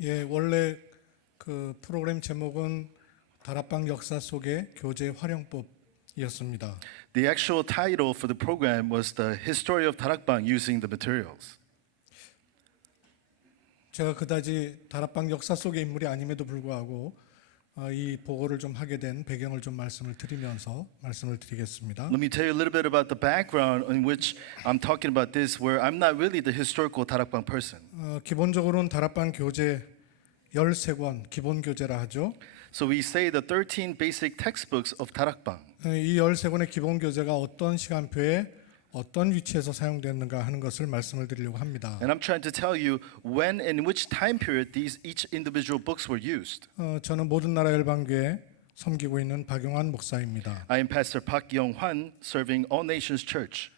예, 원래 그 프로그램 제목은 다락방 역사 속의 교제 활용법이었습니다. The actual title for the program was The History of Darakbang Using the Materials. 제가 그다지 다락방 역사 속의 인물이 아님에도 불구하고 이 보고를 좀 하게 된 배경을 좀 말씀을 드리면서 말씀을 드리겠습니다. Let me tell you a little bit about the background in which I'm talking about this, where I'm not really the historical Darakbang person. 기본적으로는 다락방 교재 13권 기본 교재라 하죠. So we say the 13 basic textbooks of Darakbang. 이 13권의 기본 교재가 어떤 시간표에 어떤 위치에서 사용됐는가 하는 것을 말씀을 드리려고 합니다. And I'm trying to tell you when and in which time period each individual books were used. 저는 모든 나라 열방교회 섬기고 있는 박용환 목사입니다. I am Pastor Park Young-hwan, serving All Nations Church.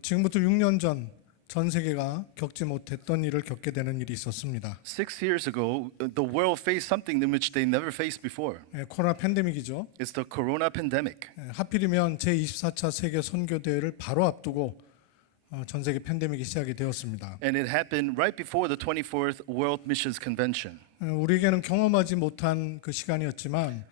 지금부터 6년 전 전 세계가 겪지 못했던 일을 겪게 되는 일이 있었습니다. 6 years ago, the world faced something in which they never faced before. 코로나 팬데믹이죠. It's the corona pandemic. 하필이면 제24차 세계 선교 대회를 바로 앞두고 전 세계 팬데믹이 시작이 되었습니다. And it happened right before the 24th World Missions Convention. 우리에게는 경험하지 못한 그 시간이었지만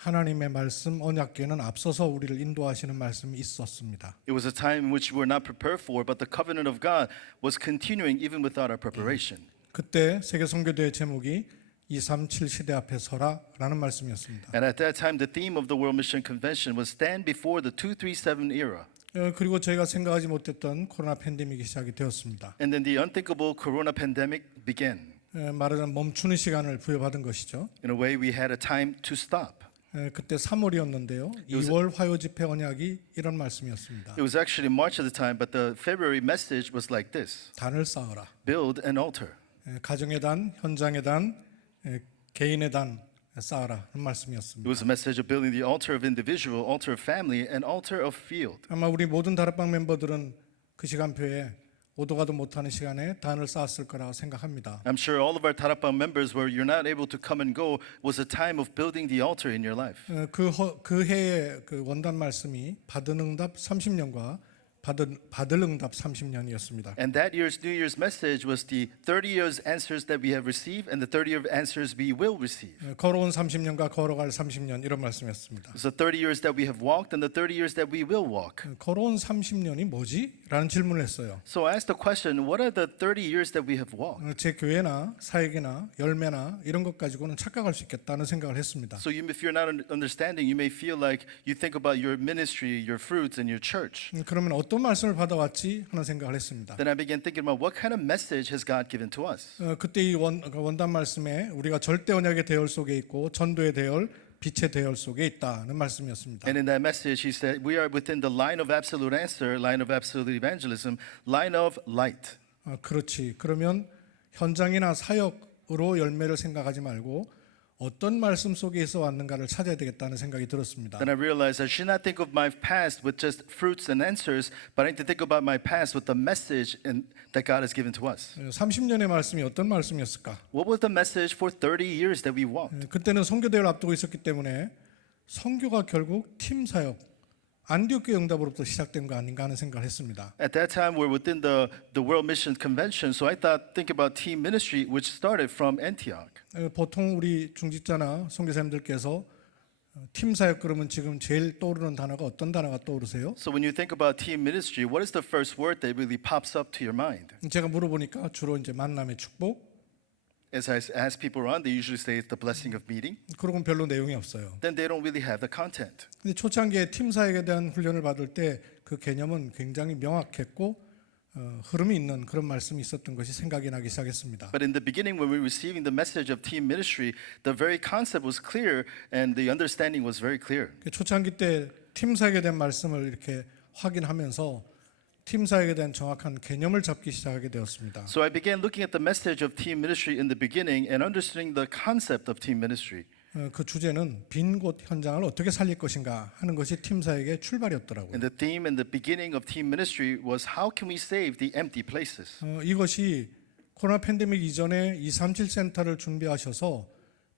하나님의 말씀 언약궤는 앞서서 우리를 인도하시는 말씀이 있었습니다. It was a time in which we were not prepared for, but the covenant of God was continuing even without our preparation. 그때 세계 선교 대회 제목이 237 시대 앞에 서라라는 말씀이었습니다. And at that time, the theme of the World Mission Convention was Stand Before the 237 Era. 그리고 저희가 생각하지 못했던 코로나 팬데믹이 시작이 되었습니다. And then the unthinkable corona pandemic began. 말하자면 멈추는 시간을 부여받은 것이죠. In a way, we had a time to stop. 그때 3월이었는데요. 2월 화요 집회 언약이 이런 말씀이었습니다. It was actually March at the time, but the February message was like this: 단을 쌓아라. Build an altar. 가정의 단, 현장의 단, 개인의 단 쌓아라는 It 말씀이었습니다. was a message of building the altar of individual, altar of family, and altar of field. 아마 우리 모든 다락방 멤버들은 그 시간표에 오도 가도 못하는 시간에 단을 쌓았을 거라 생각합니다. I'm sure all of our Darakbang members, where you're not able to come and go, was a time of building the altar in your life. 그 해의 그 원단 말씀이 받은 응답 30년과 받을 응답 30년이었습니다. And that year's New Year's message was the 30 years answers that we have received and the 30 year answers we will receive. 걸어온 30년과 걸어갈 30년 이런 말씀이었습니다. It's the 30 years that we have walked and the 30 years that we will walk. 걸어온 30년이 뭐지? 라는 질문을 했어요. So I asked the question, what are the 30 years that we have walked? 제 교회나 사역이나 열매나 이런 것 가지고는 착각할 수 있겠다는 생각을 했습니다. So if you're not understanding, you may feel like you think about your ministry, your fruits, and your church. 그러면 어떤 말씀을 받아왔지 하는 생각을 했습니다. Then I began thinking about what kind of message has God given to us? 그때 이 원단 말씀에 우리가 절대 언약의 대열 속에 있고 전도의 대열, 빛의 대열 속에 있다는 말씀이었습니다. And in that message, he said, we are within the line of absolute answer, line of absolute evangelism, line of light. 그렇지. 그러면 현장이나 사역으로 열매를 생각하지 말고 어떤 말씀 속에서 왔는가를 찾아야 되겠다는 생각이 들었습니다. Then I realized I should not think of my past with just fruits and answers, but I need to think about my past with the message that God has given to us. 30년의 말씀이 어떤 말씀이었을까? What was the message for 30 years that we walked? 그때는 선교대회를 앞두고 있었기 때문에 선교가 결국 팀 사역, 안디옥 교회 응답으로부터 시작된 거 아닌가 하는 생각을 했습니다. At that time, we're within the World Mission Convention, so I think about team ministry, which started from Antioch. 보통 우리 중직자나 선교사님들께서 팀 사역 그러면 지금 제일 떠오르는 단어가 어떤 단어가 떠오르세요? So when you think about team ministry, what is the first word that really pops up to your mind? 제가 물어보니까 주로 이제 만남의 축복. As I ask people around, they usually say it's the blessing of meeting. 그러고는 별로 내용이 없어요. Then they don't really have the content. 근데 초창기에 팀 사역에 대한 훈련을 받을 때 그 개념은 굉장히 명확했고 흐름이 있는 그런 말씀이 있었던 것이 생각이 나기 시작했습니다. But in the beginning, when we were receiving the message of team ministry, the very concept was clear and the understanding was very clear. 초창기 때 팀 사역에 대한 말씀을 이렇게 확인하면서 팀 사역에 대한 정확한 개념을 잡기 시작하게 되었습니다. So I began looking at the message of team ministry in the beginning and understanding the concept of team ministry. 그 주제는 빈 곳 현장을 어떻게 살릴 것인가 하는 것이 팀 사역의 출발이었더라고요. And the theme in the beginning of team ministry was how can we save the empty places? 이것이 코로나 팬데믹 이전에 237 센터를 준비하셔서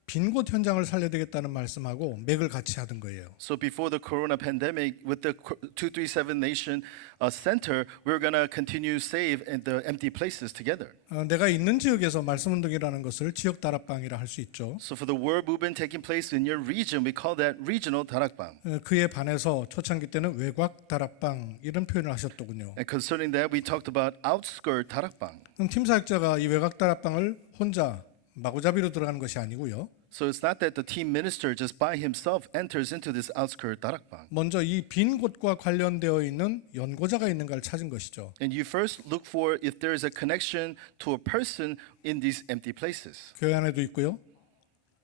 빈 곳 현장을 살려야 되겠다는 말씀하고 맥을 같이 하던 거예요. So before the corona pandemic, with the 237 Nation Center, we're going to continue save in the empty places together. 내가 있는 지역에서 말씀운동이라는 것을 지역 다락방이라 할 수 있죠. So for the word movement taking place in your region, we call that regional darakbang. 그에 반해서 초창기 때는 외곽 다락방 이런 표현을 하셨더군요. And concerning that, we talked about outskirt darakbang. 그럼 팀 사역자가 이 외곽 다락방을 혼자 마구잡이로 들어가는 것이 아니고요. So it's not that the team minister just by himself enters into this outskirt darakbang. 먼저 이 빈 곳과 관련되어 있는 연고자가 있는가를 찾은 것이죠. And you first look for if there is a connection to a person in these empty places. 교회 안에도 있고요.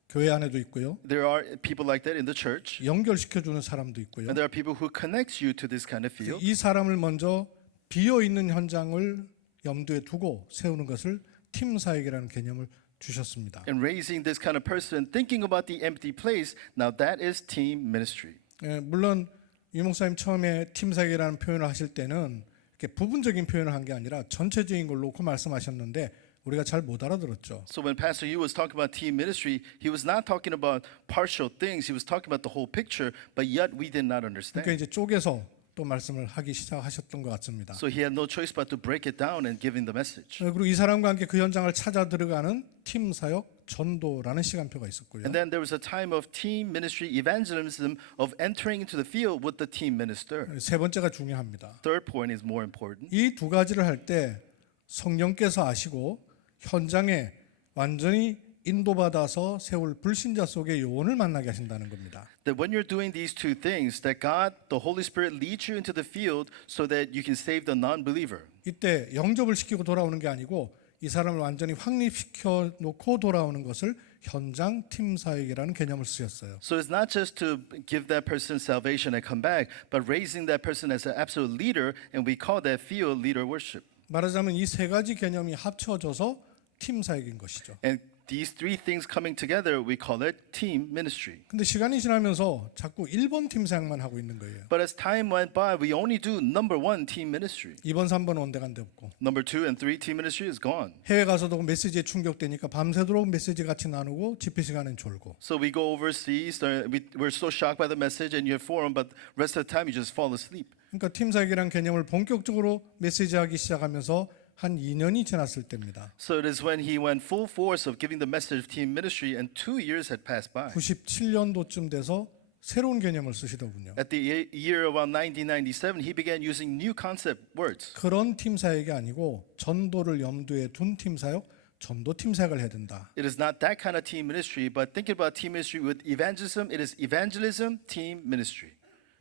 교회 안에도 있고요. There are people like that in the church, 연결시켜 주는 사람도 있고요. and there are people who connect you to this kind of field. 이 사람을 먼저 비어 있는 현장을 염두에 두고 세우는 것을 팀 사역이라는 개념을 주셨습니다. And raising this kind of person, thinking about the empty place, now that is team ministry. 물론 유 목사님 처음에 팀 사역이라는 표현을 하실 때는 이렇게 부분적인 표현을 한 게 아니라 전체적인 걸 놓고 말씀하셨는데 우리가 잘 못 알아들었죠. So when Pastor Yu was talking about team ministry, he was not talking about partial things. He was talking about the whole picture, but yet we did not understand. 그러니까 이제 쪼개서 또 말씀을 하기 시작하셨던 것 같습니다. So he had no choice but to break it down and giving the message. 그리고 이 사람과 함께 그 현장을 찾아 들어가는 팀 사역 전도라는 시간표가 있었고요. And then there was a time of team ministry evangelism of entering into the field with the team minister. 세 번째가 중요합니다. Third point is more important. 이 두 가지를 할 때 성령께서 아시고 현장에 완전히 인도받아서 세울 불신자 속의 요원을 만나게 하신다는 겁니다. That when you're doing these two things, that God, the Holy Spirit leads you into the field so that you can save the non-believer. 이때 영접을 시키고 돌아오는 게 아니고 이 사람을 완전히 확립시켜 놓고 돌아오는 것을 현장 팀 사역이라는 개념을 쓰셨어요. So it's not just to give that person salvation and come back, but raising that person as an absolute leader, and we call that field leader worship. 말하자면 이 세 가지 개념이 합쳐져서 팀 사역인 것이죠. And these three things coming together, we call it team ministry. 근데 시간이 지나면서 자꾸 1번 팀 사역만 하고 있는 거예요. But as time went by, we only do number one, team ministry. 2번, 3번 온데간데 없고 Number two and three, team ministry is gone. 해외 가서도 메시지에 충격되니까 밤새도록 메시지 같이 나누고 집회 시간엔 졸고 So we go overseas, we're so shocked by the message and you have forum, but rest of the time you just fall asleep. 그러니까 팀 사역이라는 개념을 본격적으로 메시지하기 시작하면서 한 2년이 지났을 때입니다. So it is when he went full force of giving the message of team ministry, and 2 years had passed by. 97년도쯤 돼서 새로운 개념을 쓰시더군요. At the year around 1997, he began using new concept words. 그런 팀 사역이 아니고 전도를 염두에 둔 팀 사역, 전도 팀 사역을 해야 된다. It is not that kind of team ministry, but thinking about team ministry with evangelism, it is evangelism, team ministry.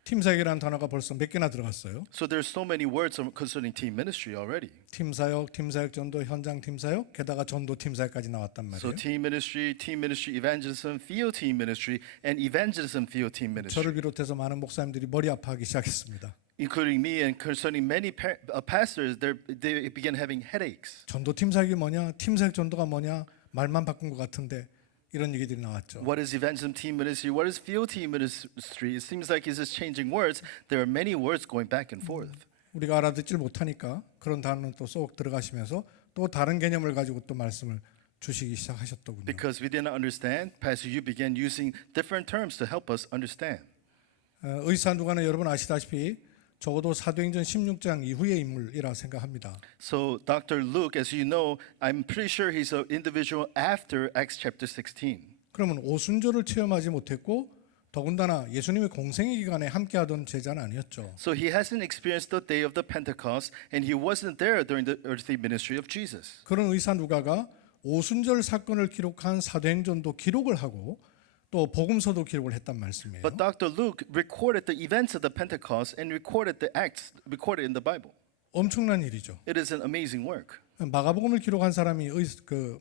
팀 사역이라는 단어가 벌써 몇 개나 들어갔어요. So there's so many words concerning team ministry already. 팀 사역 전도, 현장 팀 사역, 게다가 전도 팀 사역까지 나왔단 So 말이에요. team ministry, evangelism, field team ministry, and evangelism, field team ministry. 저를 비롯해서 많은 목사님들이 머리 아파하기 시작했습니다. Including me and concerning many pastors, they began having headaches. 전도 팀 사역이 뭐냐, 팀 사역 전도가 뭐냐 말만 바꾼 것 같은데 이런 얘기들이 나왔죠. What is evangelism team ministry? What is field team ministry? It seems like it's just changing words. There are many words going back and forth. 우리가 알아듣질 못하니까 그런 단어는 또 쏙 들어가시면서 또 다른 개념을 가지고 또 말씀을 주시기 시작하셨더군요. Because we did not understand, Pastor Yu began using different terms to help us understand. 의사 누가는 여러분 아시다시피 적어도 사도행전 16장 이후의 인물이라 생각합니다. So Dr. Luke, as you know, I'm pretty sure he's an individual after Acts chapter 16. 그러면 오순절을 체험하지 못했고 더군다나 예수님의 공생의 기간에 함께하던 제자는 아니었죠. So he hasn't experienced the day of the Pentecost, and he wasn't there during the earthly ministry of Jesus. 그런 의사 누가가 오순절 사건을 기록한 사도행전도 기록을 하고 또 복음서도 기록을 했단 말씀이에요. But Dr. Luke recorded the events of the Pentecost and recorded the acts recorded in the Bible. 엄청난 일이죠. It is an amazing work. 마가복음을 기록한 사람이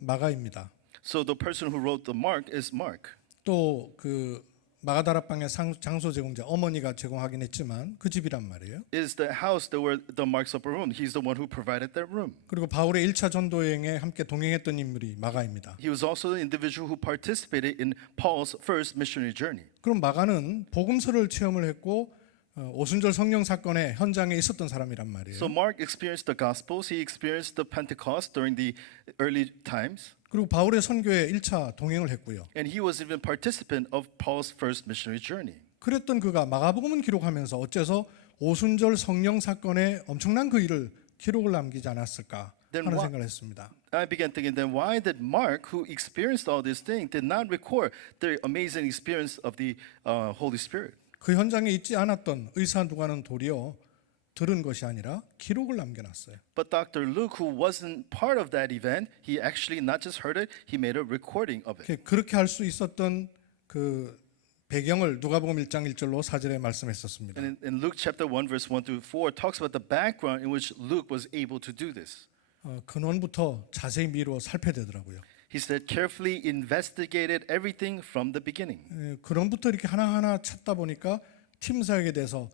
마가입니다. So the person who wrote the Mark is Mark. 또 그 마가다락방의 장소 제공자 어머니가 제공하긴 했지만 그 집이란 말이에요. It is the house that where the Mark's upper room. He's the one who provided that room. 그리고 바울의 1차 전도 여행에 함께 동행했던 인물이 마가입니다. He was also the individual who participated in Paul's first missionary journey. 그럼 마가는 복음서를 체험을 했고 오순절 성령 사건의 현장에 있었던 사람이란 말이에요. So Mark experienced the Gospels. He experienced the Pentecost during the early times. 그리고 바울의 선교에 1차 동행을 했고요. And he was even participant of Paul's first missionary journey. 그랬던 그가 마가복음을 기록하면서 어째서 오순절 성령 사건의 엄청난 그 일을 기록을 남기지 않았을까 Then 하는 what- 생각을 했습니다. I began thinking, then why did Mark, who experienced all these things, did not record the amazing experience of the Holy Spirit? 그 현장에 있지 않았던 의사 누가는 도리어 들은 것이 아니라 기록을 남겨놨어요. But Dr. Luke, who wasn't part of that event, he actually not just heard it, he made a recording of it. 그렇게 할 수 있었던 그 배경을 누가복음 1장 1절로 4절에 말씀했었습니다. And in Luke chapter 1, verse 1 through 4, it talks about the background in which Luke was able to do this. 근원부터 자세히 미루어 살펴되더라고요. He said, carefully investigated everything from the beginning. 근원부터 이렇게 하나하나 찾다 보니까 팀 사역에 대해서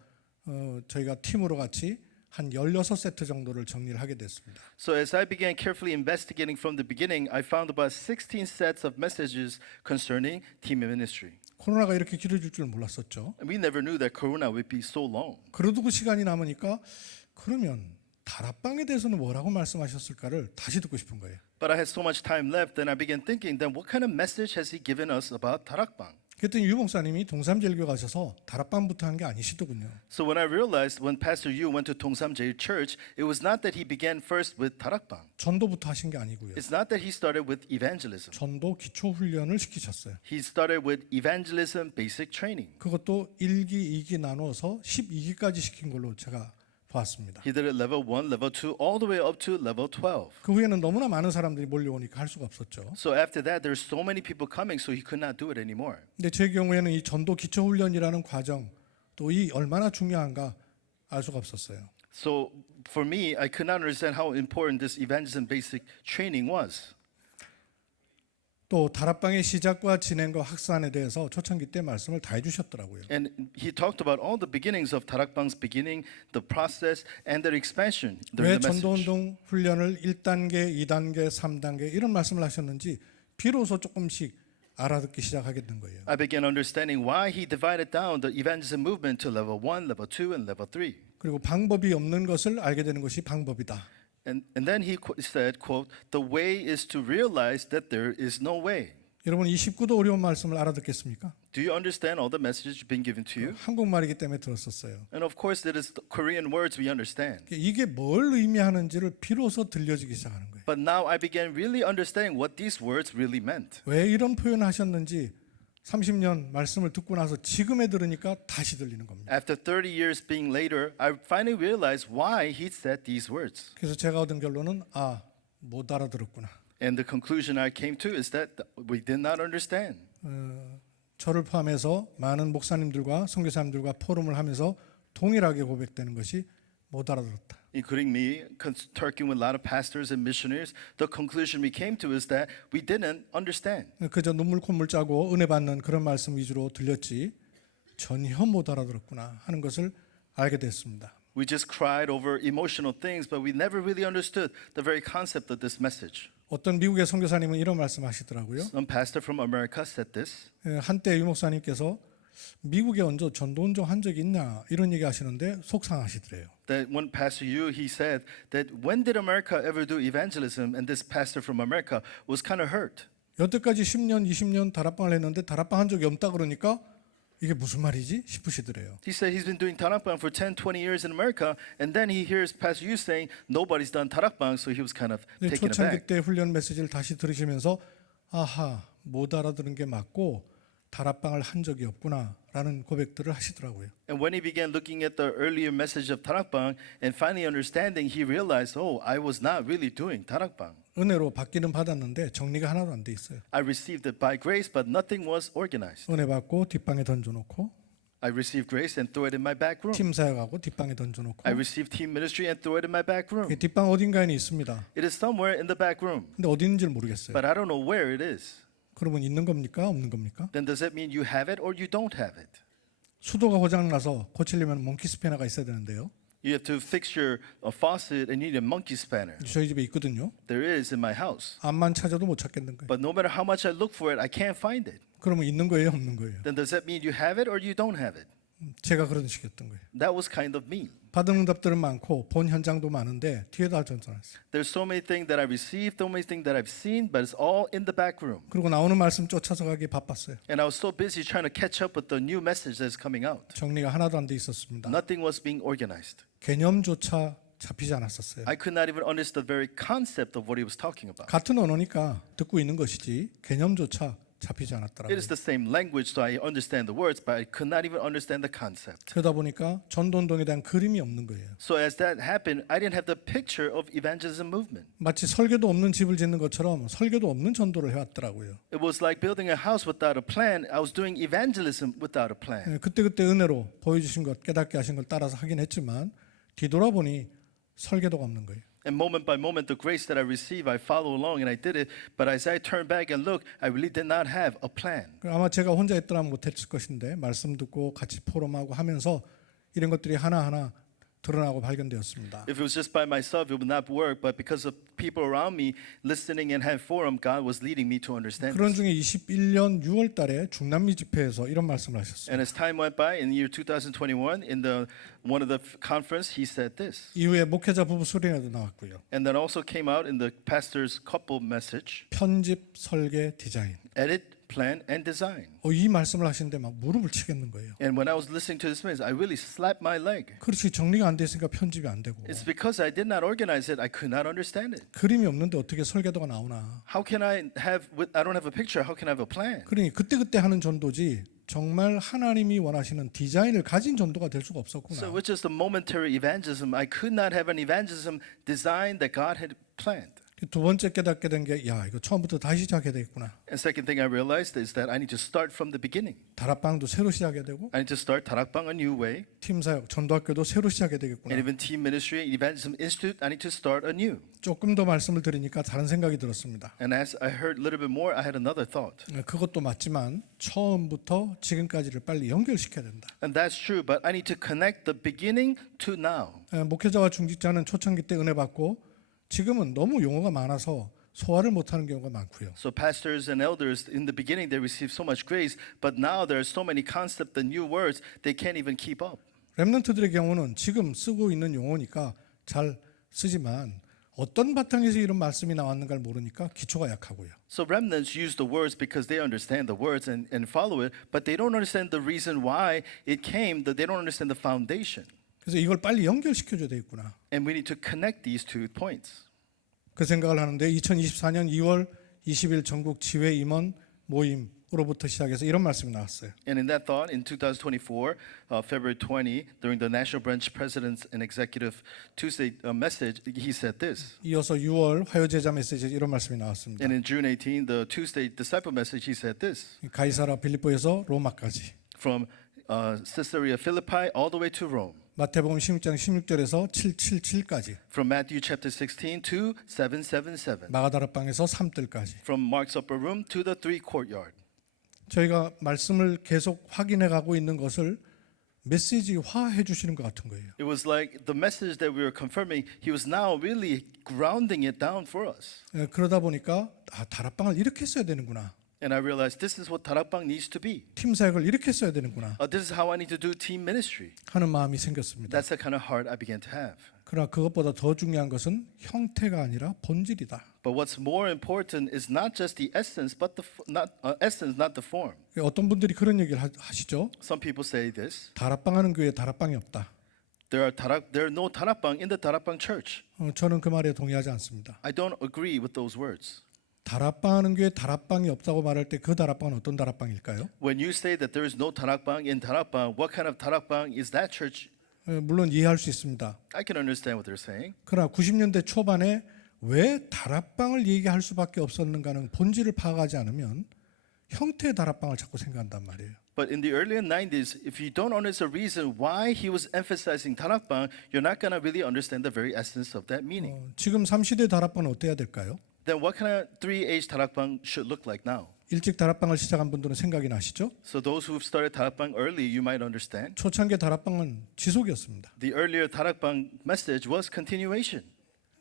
저희가 팀으로 같이 한 16세트 정도를 정리를 하게 됐습니다. So as I began carefully investigating from the beginning, I found about 16 sets of messages concerning team ministry. 코로나가 이렇게 길어질 줄 몰랐었죠. And we never knew that Corona would be so long. 그래도 그 시간이 남으니까 그러면 다락방에 대해서는 뭐라고 말씀하셨을까를 다시 듣고 싶은 거예요. But I had so much time left, then I began thinking, then what kind of message has he given us about 다락방? 그랬더니 유 목사님이 동삼제일교 가셔서 다락방부터 한 게 아니시더군요. So when I realized when Pastor Yu went to Tongsam Jail Church, it was not that he began first with 다락방. 전도부터 하신 게 아니고요. It's not that he started with evangelism. 전도 기초 훈련을 시키셨어요. He started with evangelism basic training. 그것도 1기, 2기 나눠서 12기까지 시킨 걸로 제가 보았습니다. He did it level 1, level 2, all the way up to level 12. 그 후에는 너무나 많은 사람들이 몰려오니까 할 수가 없었죠. So after that, there's so many people coming, so he could not do it anymore. 근데 제 경우에는 이 전도 기초 훈련이라는 과정 또 이 얼마나 중요한가 알 수가 없었어요. So for me, I could not understand how important this evangelism basic training was. 또 다락방의 시작과 진행과 확산에 대해서 초창기 때 말씀을 다 해주셨더라고요. And he talked about all the beginnings of 다락방's beginning, the process, and their expansion 왜 during the message. 전도운동 훈련을 1단계, 2단계, 3단계 이런 말씀을 하셨는지 비로소 조금씩 알아듣기 시작하게 된 거예요. I began understanding why he divided down the evangelism movement to level 1, level 2, and level 3. 그리고 방법이 없는 것을 알게 되는 것이 방법이다. And then he said, quote, the way is to realize that there is no way. 여러분 이 19도 어려운 말씀을 알아듣겠습니까? Do you understand all the messages being given to you? 한국말이기 때문에 들었었어요. And of course, it is the Korean words we understand. 이게 뭘 의미하는지를 비로소 들려지기 시작하는 거예요. But now I began really understanding what these words really meant. 왜 이런 표현을 하셨는지 30년 말씀을 듣고 나서 지금에 들으니까 다시 들리는 겁니다. After 30 years being later, I finally realized why he said these words. 그래서 제가 얻은 결론은 못 알아들었구나. And the conclusion I came to is that we did not understand. 저를 포함해서 많은 목사님들과 선교사님들과 포럼을 하면서 동일하게 고백되는 것이 못 알아들었다. Including me, talking with a lot of pastors and missionaries, the conclusion we came to is that we didn't understand. 그저 눈물 콧물 짜고 은혜 받는 그런 말씀 위주로 들렸지 전혀 못 알아들었구나 하는 것을 알게 됐습니다. We just cried over emotional things, but we never really understood the very concept of this message. 어떤 미국의 선교사님은 이런 말씀하시더라고요. Some pastor from America said this. 한때 유 목사님께서 미국에 얹어 전도운동 한 적이 있냐 이런 얘기 하시는데 속상하시더래요. That one pastor you he said that when did America ever do evangelism, and this pastor from America was kind of hurt. 여태까지 10년, 20년 다락방을 했는데 다락방 한 적이 없다 그러니까 이게 무슨 말이지 싶으시더래요. He said he's been doing 다락방 for 10, 20 years in America, and then he hears Pastor Yu saying nobody's done 다락방, so he was kind of taken 초창기 aback. 때 훈련 메시지를 다시 들으시면서 못 알아들은 게 맞고 다락방을 한 적이 없구나라는 고백들을 하시더라고요. And when he began looking at the earlier message of 다락방 and finally understanding, he realized, oh, I was not really doing 다락방. 은혜로 받기는 받았는데 정리가 하나도 안 돼 있어요. I received it by grace, but nothing was organized. 은혜 받고 뒷방에 던져놓고 I received grace and throw it in my back room. 팀 사역하고 뒷방에 던져놓고 I received team ministry and throw it in my back room. 뒷방 어딘가에 있습니다. It is somewhere in the back room, 근데 어디 있는지를 모르겠어요. but I don't know where it is. 그러면 있는 겁니까? 없는 겁니까? Then does that mean you have it or you don't have it? 수도가 고장나서 고치려면 몽키 스패너가 있어야 되는데요. You have to fix your faucet and you need a monkey spanner. 저희 집에 있거든요. There is in my house. 암만 찾아도 못 찾겠는 거예요. But no matter how much I look for it, I can't find it. 그러면 있는 거예요, 없는 거예요? Then does that mean you have it or you don't have it? 제가 그런 식이었던 거예요. That was kind of me. 받은 응답들은 많고 본 현장도 많은데 뒤에다 전달했어요. There's so many things that I received, so many things that I've seen, but it's all in the back room. 그리고 나오는 말씀 쫓아서 가기 바빴어요. And I was so busy trying to catch up with the new message that's coming out. 정리가 하나도 안 돼 있었습니다. Nothing was being organized. 개념조차 잡히지 않았었어요. I could not even understand the very concept of what he was talking about. 같은 언어니까 듣고 있는 것이지 개념조차 잡히지 It 않았더라고요. is the same language, so I understand the words, but I could not even understand the concept. 그러다 보니까 전도운동에 대한 그림이 없는 거예요. So as that happened, I didn't have the picture of evangelism movement. 마치 설계도 없는 집을 짓는 것처럼 설계도 없는 전도를 해왔더라고요. It was like building a house without a plan. I was doing evangelism without a plan. 그때그때 은혜로 보여주신 것, 깨닫게 하신 걸 따라서 하긴 했지만 뒤돌아보니 설계도가 없는 거예요. And moment by moment, the grace that I received, I follow along and I did it. But as I turned back and looked, I really did not have a plan. 아마 제가 혼자 했더라면 못했을 것인데 말씀 듣고 같이 포럼하고 하면서 이런 것들이 하나하나 드러나고 발견되었습니다. If it was just by myself, it would not work. But because of people around me listening and had forum, God was leading me to understand 그런 this. 중에 21년 6월 달에 중남미 집회에서 이런 말씀을 하셨어요. And as time went by, in the year 2021, in one of the conference, he said this. 이후에 목회자 부부 수련회도 나왔고요. And then also came out in the pastor's couple message, 편집, 설계, 디자인. edit, plan, and design. 이 말씀을 하시는데 막 무릎을 치겠는 거예요. And when I was listening to this message, I really slapped my leg. 그렇지 정리가 안 됐으니까 편집이 안 되고 It's because I did not organize it, I could not understand it. 그림이 없는데 어떻게 설계도가 나오나. How can I have, I don't have a picture, how can I have a plan? 그러니 그때그때 하는 전도지 정말 하나님이 원하시는 디자인을 가진 전도가 될 수가 없었구나. So which is the momentary evangelism. I could not have an evangelism design that God had planned. 두 번째 깨닫게 된 게 야 이거 처음부터 다시 시작해야 되겠구나. And second thing I realized is that I need to start from the beginning. 다락방도 새로 시작해야 되고 I need to start Tarakbang a new way. 팀사역, 전도학교도 새로 시작해야 And 되겠구나. even team ministry, evangelism institute, I need to start anew. 조금 더 말씀을 드리니까 다른 생각이 들었습니다. And as I heard a little bit more, I had another thought. 그것도 맞지만 처음부터 지금까지를 빨리 연결시켜야 된다. And that's true, but I need to connect the beginning to now. 목회자와 중직자는 초창기 때 은혜 받고 지금은 너무 용어가 많아서 소화를 못하는 경우가 많고요. So pastors and elders, in the beginning, they received so much grace, but now there are so many concepts and new words, they can't even keep up. 렘넌트들의 경우는 지금 쓰고 있는 용어니까 잘 쓰지만 어떤 바탕에서 이런 말씀이 나왔는가를 모르니까 기초가 약하고요. So remnants use the words because they understand the words and follow it, but they don't understand the reason why it came, that they don't understand the foundation. 그래서 이걸 빨리 연결시켜줘야 되겠구나. And we need to connect these two points. 그 생각을 하는데 2024년 2월 20일 전국 지회 임원 모임으로부터 시작해서 이런 말씀이 나왔어요. And in that thought, in 2024, February 20, during the National Branch Presidents and Executive Tuesday message, he said this. 이어서 6월 화요제자 메시지에 이런 말씀이 나왔습니다. And in June 18, the Tuesday disciple message, he said this. 가이사라 빌립보에서 로마까지. From Caesarea Philippi all the way to Rome. 마태복음 16장 16절에서 777까지. From Matthew chapter 16 to 777. 마가다락방에서 3뜰까지. From Mark's upper room to the three courtyard. 저희가 말씀을 계속 확인해 가고 있는 것을 메시지화해 주시는 것 같은 거예요. It was like the message that we were confirming, he was now really grounding it down for us. 그러다 보니까 다락방을 이렇게 써야 되는구나. And I realized this is what Tarakbang needs to be. 팀 사역을 이렇게 써야 되는구나 This is how I need to do team ministry. 하는 마음이 생겼습니다. That's the kind of heart I began to have. 그러나 그것보다 더 중요한 것은 형태가 아니라 본질이다. But what's more important is not just the essence, but essence, not the form. 어떤 분들이 그런 얘기를 하시죠. Some people say this. 다락방하는 교회에 다락방이 없다. There are no Tarakbang in the Tarakbang church. 저는 그 말에 동의하지 않습니다. I don't agree with those words. 다락방하는 교회에 다락방이 없다고 말할 때 그 다락방은 어떤 다락방일까요? When you say that there is no Tarakbang in Tarakbang, what kind of Tarakbang is that church? 물론 이해할 수 있습니다. I can understand what they're saying. 그러나 90년대 초반에 왜 다락방을 얘기할 수밖에 없었는가는 본질을 파악하지 않으면 형태의 다락방을 자꾸 생각한단 말이에요. But in the early 90s, if you don't understand the reason why he was emphasizing Tarakbang, you're not going to really understand the very essence of that meaning. 지금 3시대 다락방은 어때야 될까요? Then what kind of three-age Tarakbang should look like now? 일찍 다락방을 시작한 분들은 생각이 나시죠? So those who've started Tarakbang early, you might understand. 초창기 다락방은 지속이었습니다. The earlier Tarakbang message was continuation.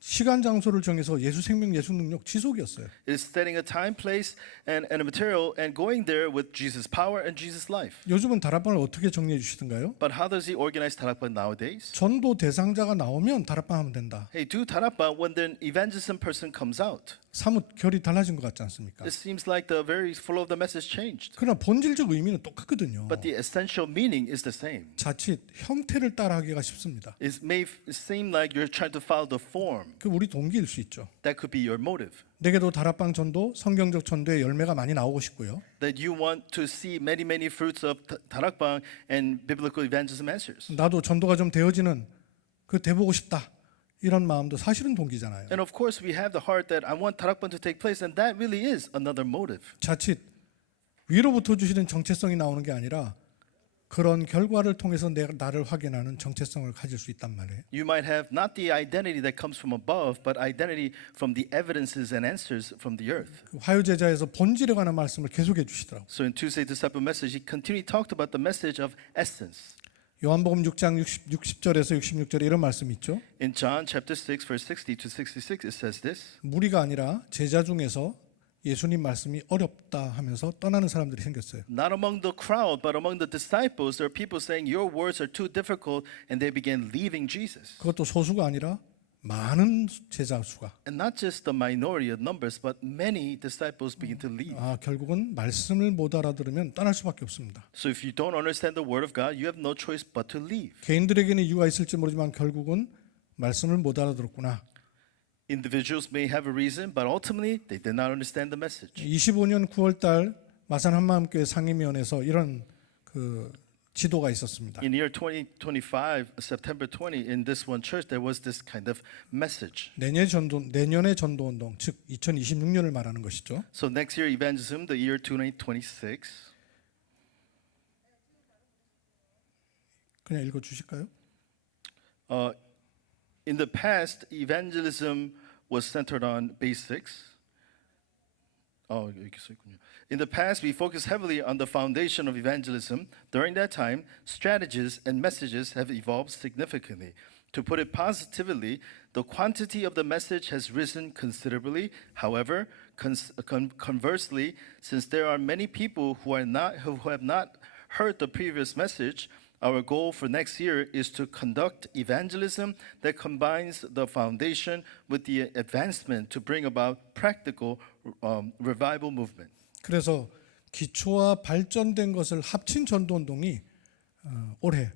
시간 장소를 정해서 예수 생명 예수 능력 지속이었어요. It is setting a time, place, and a material and going there with Jesus' power and Jesus' life. 요즘은 다락방을 어떻게 정리해 주시던가요? But how does he organize 다락방 nowadays? 전도 대상자가 나오면 다락방 하면 된다. Hey, do 다락방 when the evangelism person comes out. 사뭇 결이 달라진 것 같지 않습니까? It seems like the very flow of the message changed. 그러나 본질적 의미는 똑같거든요. But the essential meaning is the same. 자칫 형태를 따라하기가 쉽습니다. It may seem like you're trying to follow the form. 그 우리 동기일 수 있죠. That could be your motive. 내게도 다락방 전도, 성경적 전도의 열매가 많이 나오고 싶고요. That you want to see many fruits of 다락방 and biblical evangelism answers. 나도 전도가 좀 되어지는 그 돼보고 싶다. 이런 마음도 사실은 동기잖아요. And of course, we have the heart that I want 다락방 to take place, and that really is another motive. 자칫 위로부터 주시는 정체성이 나오는 게 아니라 그런 결과를 통해서 내가 나를 확인하는 정체성을 가질 수 있단 말이에요. You might have not the identity that comes from above, but identity from the evidences and answers from the earth. 그 화요제자에서 본질에 관한 말씀을 계속해 주시더라고요. So in Tuesday Disciple Message, he continually talked about the message of essence. 요한복음 6장 60절에서 66절에 이런 말씀이 있죠. In John chapter 6, verse 60 to 66, it says this. 무리가 아니라 제자 중에서 예수님 말씀이 어렵다 하면서 떠나는 사람들이 생겼어요. Not among the crowd, but among the disciples, there are people saying, your words are too difficult, and they began leaving Jesus. 그것도 소수가 아니라 많은 제자 수가. And not just the minority of numbers, but many disciples begin to leave. 결국은 말씀을 못 알아들으면 떠날 수밖에 없습니다. So if you don't understand the word of God, you have no choice but to leave. 개인들에게는 이유가 있을지 모르지만 결국은 말씀을 못 알아들었구나. Individuals may have a reason, but ultimately they did not understand the message. 25년 9월달 마산 한마음교회 상임위원회에서 이런 그 지도가 있었습니다. In year 2025, September 20, in this one church, there was this kind of message. 내년의 전도운동, 즉 2026년을 말하는 것이죠. So next year, evangelism, the year 2026. 그냥 읽어주실까요? In the past, evangelism was centered on basics. 여기 써 있군요. In the past, we focused heavily on the foundation of evangelism. During that time, strategies and messages have evolved significantly. To put it positively, the quantity of the message has risen considerably. However, conversely, since there are many people who have not heard the previous message, our goal for next year is to conduct evangelism that combines the foundation with the advancement to bring about practical revival movement. 그래서 기초와 발전된 것을 합친 전도운동이 올해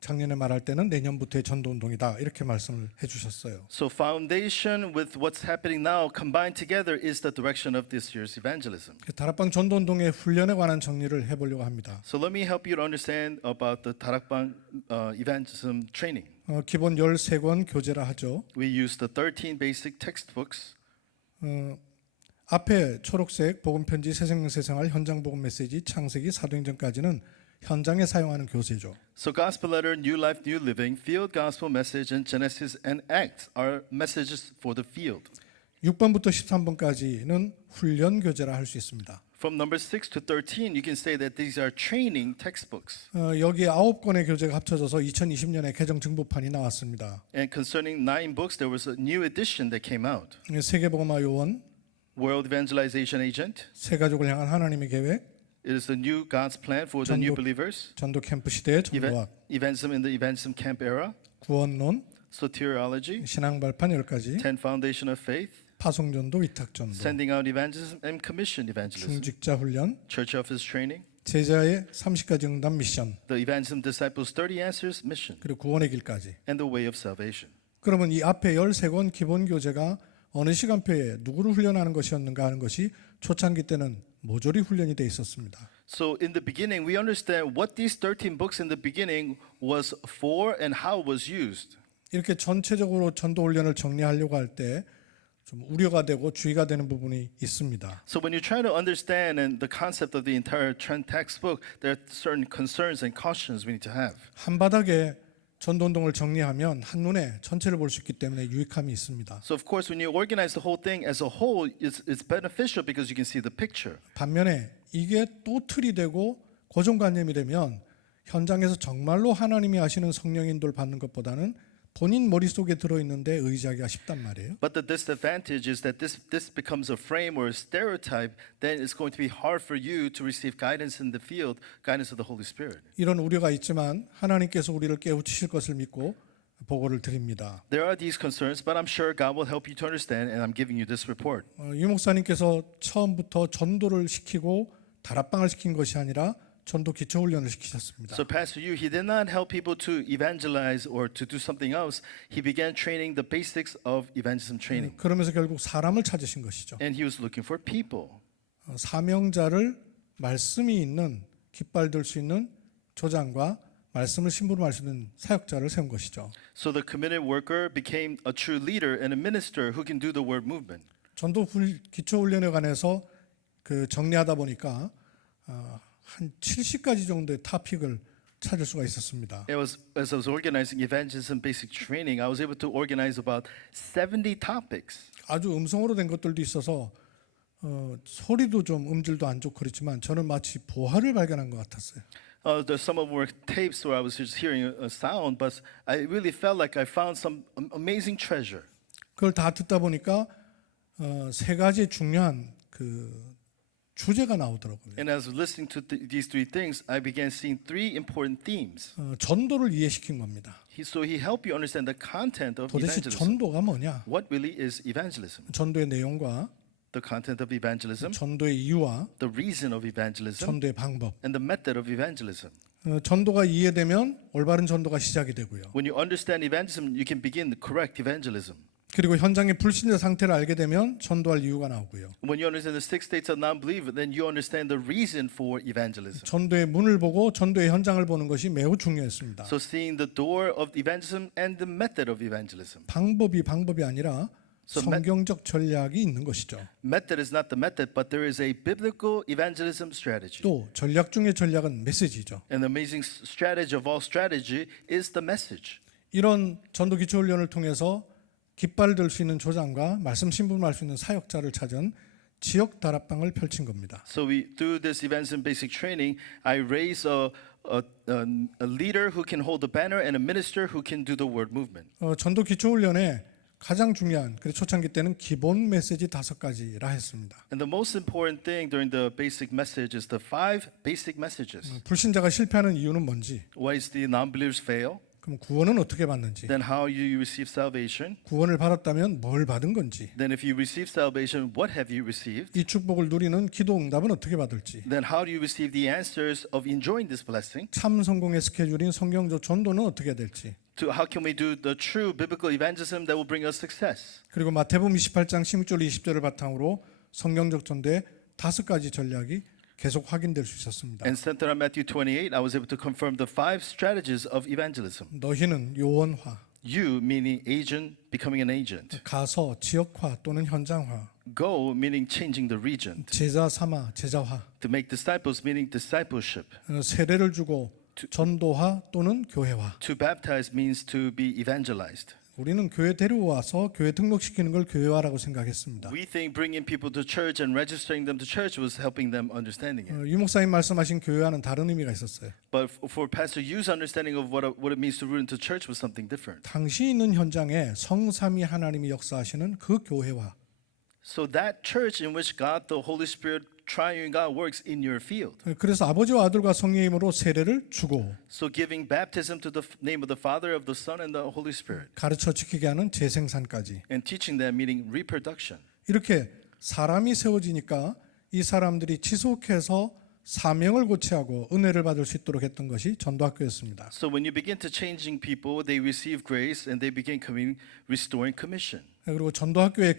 작년에 말할 때는 내년부터의 전도운동이다 이렇게 말씀을 해주셨어요. So foundation with what's happening now combined together is the direction of this year's evangelism. 다락방 전도운동의 훈련에 관한 정리를 해보려고 합니다. So let me help you to understand about the 다락방 evangelism training. 기본 13권 교재라 하죠. We use the 13 basic textbooks. 앞에 초록색 복음편지 새생명 새생활 현장 복음 메시지 창세기 사도행전까지는 현장에 사용하는 교재죠. So gospel letter, new life, new living, field gospel message, and Genesis and Acts are messages for the field. 6번부터 13번까지는 훈련 교재라 할 수 있습니다. From number 6 to 13, you can say that these are training textbooks. 여기에 9권의 교재가 합쳐져서 2020년에 개정 증보판이 나왔습니다. And concerning 9 books, there was a new edition that came out. 세계복음화 요원, World Evangelization Agent. 세가족을 향한 하나님의 계획, It is the new God's plan for the new believers. 전도 캠프 시대의 전도학, Evangelism in the evangelism camp era. 구원론, Soteriology. 신앙 발판 10가지, 10 foundation of faith. 파송전도, 위탁전도, Sending out evangelism and commission evangelism. 중직자 훈련, Church office training. 제자의 30가지 응답 미션, The evangelism disciples 30 answers mission. 그리고 구원의 길까지. And the way of salvation. 그러면 이 앞에 13권 기본 교재가 어느 시간표에 누구를 훈련하는 것이었는가 하는 것이 초창기 때는 모조리 훈련이 돼 있었습니다. So in the beginning, we understand what these 13 books in the beginning was for and how it was used. 이렇게 전체적으로 전도 훈련을 정리하려고 할 때 좀 우려가 되고 주의가 되는 부분이 있습니다. So when you try to understand and the concept of the entire trend textbook, there are certain concerns and cautions we need to have. 한 바닥에 전도운동을 정리하면 한눈에 전체를 볼 수 있기 때문에 유익함이 있습니다. So of course, when you organize the whole thing as a whole, it's beneficial because you can see the picture. 반면에 이게 또 틀이 되고 고정관념이 되면 현장에서 정말로 하나님이 하시는 성령 인도를 받는 것보다는 본인 머릿속에 들어있는데 의지하기가 쉽단 말이에요. But the disadvantage is that this becomes a frame or a stereotype, then it's going to be hard for you to receive guidance in the field, guidance of the Holy Spirit. 이런 우려가 있지만 하나님께서 우리를 깨우치실 것을 믿고 보고를 드립니다. There are these concerns, but I'm sure God will help you to understand, and I'm giving you this report. 유 목사님께서 처음부터 전도를 시키고 다락방을 시킨 것이 아니라 전도 기초 훈련을 시키셨습니다. So Pastor Yu, he did not help people to evangelize or to do something else. He began training the basics of evangelism training. 그러면서 결국 사람을 찾으신 것이죠. And he was looking for people. 사명자를 말씀이 있는 깃발 들 수 있는 조장과 말씀을 심부름할 수 있는 사역자를 세운 것이죠. So the committed worker became a true leader and a minister who can do the word movement. 전도 기초 훈련에 관해서 정리하다 보니까 한 70가지 정도의 토픽을 찾을 수가 있었습니다. As I was organizing evangelism basic training, I was able to organize about 70 topics. 아주 음성으로 된 것들도 있어서 소리도 좀 음질도 안 좋고 그렇지만 저는 마치 보화를 발견한 것 같았어요. There's some of them were tapes where I was just hearing a sound, but I really felt like I found some amazing treasure. 그걸 다 듣다 보니까 세 가지의 중요한 주제가 나오더라고요. And as I was listening to these three things, I began seeing three important themes. 전도를 이해시킨 겁니다. So he helped you understand the content of 도대체 evangelism. 전도가 뭐냐? What really is evangelism? 전도의 내용과 The content of evangelism, 전도의 이유와 the reason of evangelism, 전도의 방법. and the method of evangelism. 전도가 이해되면 올바른 전도가 시작이 되고요. When you understand evangelism, you can begin the correct evangelism. 그리고 현장의 불신자 상태를 알게 되면 전도할 이유가 나오고요. When you understand the six states of non-belief, then you understand the reason for evangelism. 전도의 문을 보고 전도의 현장을 보는 것이 매우 중요했습니다. So seeing the door of evangelism and the method of evangelism. 방법이 아니라 So 성경적 전략이 있는 것이죠. Method is not the method, but there is a biblical evangelism strategy. 또 전략 중의 전략은 메시지죠. And the amazing strategy of all strategy is the message. 이런 전도 기초 훈련을 통해서 깃발을 들 수 있는 조장과 말씀 신분할 수 있는 사역자를 찾은 지역 다락방을 펼친 겁니다. So through this evangelism basic training, I raise a leader who can hold the banner and a minister who can do the word movement. 전도 기초 훈련에 가장 중요한 초창기 때는 기본 메시지 5가지라 했습니다. And the most important thing during the basic message is the 5 basic messages. 불신자가 실패하는 이유는 뭔지, Why is the non-believers fail? 그럼 구원은 어떻게 받는지, Then how you receive salvation? 구원을 받았다면 뭘 받은 건지, Then if you receive salvation, what have you received? 이 축복을 누리는 기도 응답은 어떻게 받을지, Then how do you receive the answers of enjoying this blessing? 참 성공의 스케줄인 성경적 전도는 어떻게 될지, To how can we do the true biblical evangelism that will bring us success? 그리고 마태복음 28장 16절 20절을 바탕으로 성경적 전도의 5가지 전략이 계속 확인될 수 있었습니다. And centered on Matthew 28, I was able to confirm the 5 strategies of evangelism. 너희는 요원화, You, meaning agent, becoming an agent. 가서 지역화 또는 현장화, Go, meaning changing the region. 제자 삼아 제자화, To make disciples, meaning discipleship. 세례를 주고 전도화 또는 교회화. To baptize means to be evangelized. 우리는 교회 데려와서 교회 등록시키는 걸 교회화라고 생각했습니다. We think bringing people to church and registering them to church was helping them understanding it. 유 목사님 말씀하신 교회화는 다른 의미가 있었어요. But for Pastor Yu's understanding of what it means to root into church was something different. 당시 있는 현장에 성삼위 하나님이 역사하시는 그 교회화. So that church in which God, the Holy Spirit, triune God works in your field. 그래서 아버지와 아들과 성령의 이름으로 세례를 주고 So giving baptism to the name of the Father, of the Son, and the Holy Spirit. 가르쳐 지키게 하는 재생산까지. And teaching them, meaning reproduction. 이렇게 사람이 세워지니까 이 사람들이 지속해서 사명을 고취하고 은혜를 받을 수 있도록 했던 것이 전도학교였습니다. So when you begin to changing people, they receive grace and they begin restoring commission. 그리고 전도학교의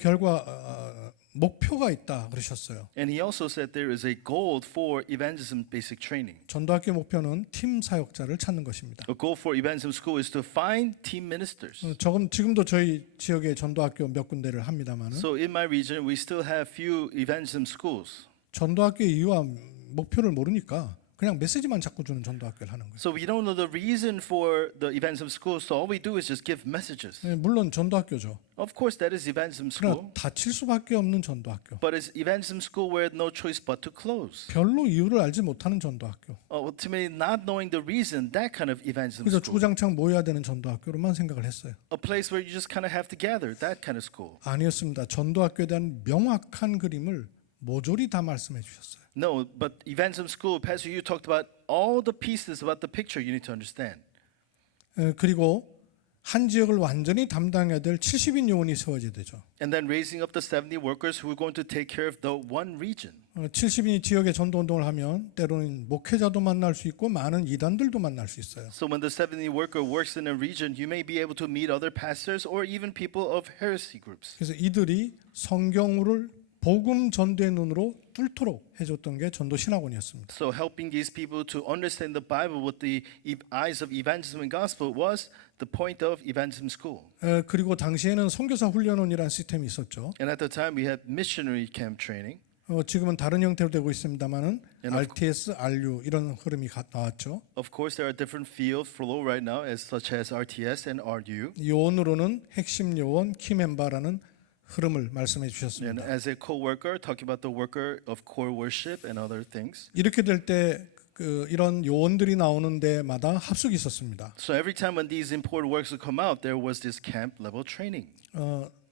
목표가 있다 그러셨어요. And he also said there is a goal for evangelism basic training. 전도학교 목표는 팀 사역자를 찾는 것입니다. A goal for evangelism school is to find team ministers. 지금도 저희 지역에 전도학교 몇 군데를 합니다만은 So in my region, we still have few evangelism schools. 전도학교의 이유와 목표를 모르니까 그냥 메시지만 자꾸 주는 전도학교를 하는 거예요. So we don't know the reason for the evangelism school, so all we do is just give messages. 예, 물론 전도학교죠. Of course, that is evangelism 그러나 school, 닫힐 수밖에 없는 전도학교. but it's evangelism school where no choice but to close. 별로 이유를 알지 못하는 전도학교. Ultimately, not knowing the reason, that kind of evangelism 그래서 school. 주구장창 모여야 되는 전도학교로만 생각을 했어요. A place where you just kind of have to gather, that kind of school. 아니었습니다. 전도학교에 대한 명확한 그림을 모조리 다 말씀해 주셨어요. No, but evangelism school, Pastor, you talked about all the pieces about the picture you need to understand. 그리고 한 지역을 완전히 담당해야 될 70인 요원이 세워져야 되죠. And then raising up the 70 workers who are going to take care of the one region. 70인이 지역에 전도 운동을 하면 때로는 목회자도 만날 수 있고 많은 이단들도 만날 수 있어요. So when the 70 worker works in a region, you may be able to meet other pastors or even people of heresy groups. 그래서 이들이 성경을 복음 전도의 눈으로 뚫도록 해줬던 게 전도 신학원이었습니다. So helping these people to understand the Bible with the eyes of evangelism and gospel was the point of evangelism school. 그리고 당시에는 선교사 훈련원이라는 시스템이 있었죠. And at the time we had missionary camp training. 지금은 다른 형태로 되고 있습니다만은 And of RTS, RU 이런 흐름이 나왔죠. Of course, there are different fields flow right now, as such as RTS and RU. 요원으로는 핵심 요원 키멤바라는 흐름을 말씀해 And 주셨습니다. as a co-worker, talking about the worker of core worship and other things. 이렇게 될 때 이런 요원들이 나오는 데마다 합숙이 있었습니다. So every time when these important works would come out, there was this camp level training.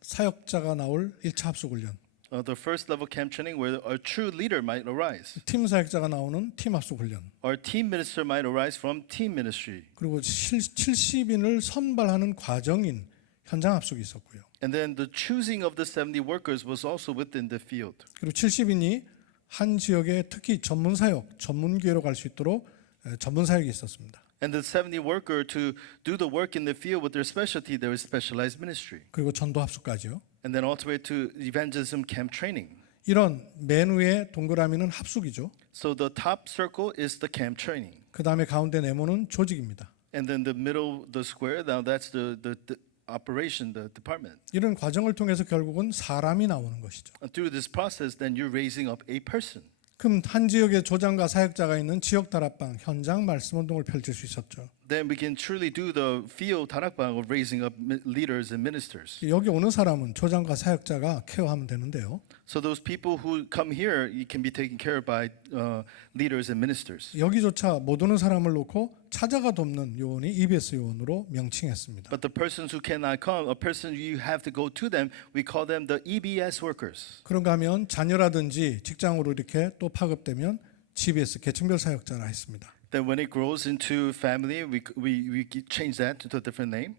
사역자가 나올 1차 합숙 훈련, The first level camp training where a true leader might arise. 팀 사역자가 나오는 팀 합숙 훈련, Or team minister might arise from team ministry. 그리고 70인을 선발하는 과정인 현장 합숙이 있었고요. And then the choosing of the 70 workers was also within the field. 그리고 70인이 한 지역에 특히 전문 사역, 전문 교회로 갈 수 있도록 전문 사역이 있었습니다. And the 70 worker to do the work in the field with their specialty, there was specialized ministry. 그리고 전도 합숙까지요. And then all the way to evangelism camp training. 이런 맨 위에 동그라미는 합숙이죠. So the top circle is the camp training. 그 다음에 가운데 네모는 조직입니다. And then the middle, the square, now that's the operation, the department. 이런 과정을 통해서 결국은 사람이 나오는 것이죠. And through this process, then you're raising up a person. 그럼 한 지역에 조장과 사역자가 있는 지역 다락방 현장 말씀 운동을 펼칠 수 있었죠. Then we can truly do the field tarakbang of raising up leaders and ministers. 여기 오는 사람은 조장과 사역자가 케어하면 되는데요. So those people who come here, you can be taken care of by leaders and ministers. 여기조차 못 오는 사람을 놓고 찾아가 돕는 요원이 EBS 요원으로 명칭했습니다. But the persons who cannot come, a person you have to go to them, we call them the EBS workers. 그런가 하면 자녀라든지 직장으로 이렇게 또 파급되면 GBS 계층별 사역자라 했습니다. Then when it grows into family, we change that to a different name.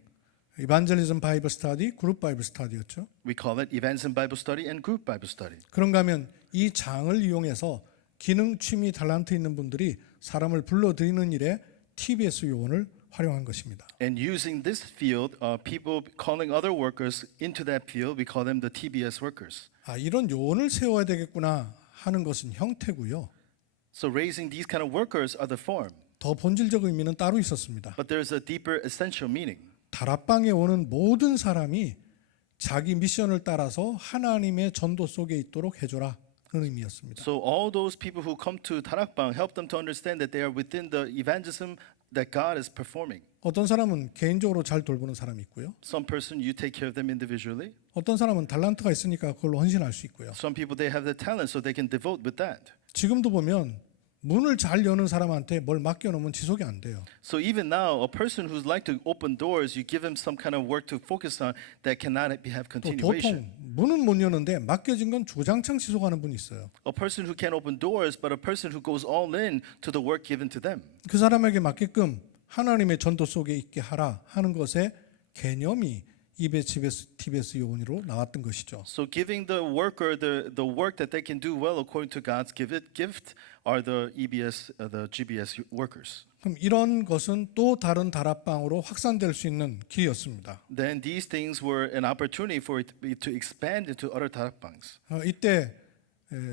이반젤리즘 바이블 스터디, 그룹 바이블 스터디였죠. We call it evangelism Bible study and group Bible study. 그런가 하면 이 장을 이용해서 기능, 취미, 탤런트 있는 분들이 사람을 불러들이는 일에 TBS 요원을 활용한 것입니다. And using this field, people calling other workers into that field, we call them the TBS workers. 이런 요원을 세워야 되겠구나 하는 것은 형태고요. So raising these kind of workers are the form. 더 본질적 의미는 따로 있었습니다. But there's a deeper essential meaning. 다락방에 오는 모든 사람이 자기 미션을 따라서 하나님의 전도 속에 있도록 해줘라 그런 의미였습니다. So all those people who come to Tarakbang, help them to understand that they are within the evangelism that God is performing. 어떤 사람은 개인적으로 잘 돌보는 사람이 있고요. Some person you take care of them individually. 어떤 사람은 달란트가 있으니까 그걸로 헌신할 수 있고요. Some people they have the talent so they can devote with that. 지금도 보면 문을 잘 여는 사람한테 뭘 맡겨놓으면 지속이 안 돼요. So even now, a person who's like to open doors, you give him some kind of work to focus on that cannot have 또 continuation. 도통 문은 못 여는데 맡겨진 건 주장창 지속하는 분이 있어요. A person who can open doors, but a person who goes all in to the work given to them. 그 사람에게 맞게끔 하나님의 전도 속에 있게 하라 하는 것의 개념이 EBS, TBS 요원으로 나왔던 것이죠. So giving the worker the work that they can do well according to God's gift are the EBS, the GBS workers. 그럼 이런 것은 또 다른 다락방으로 확산될 수 있는 기회였습니다. Then these things were an opportunity for it to expand into other tarakbangs. 이때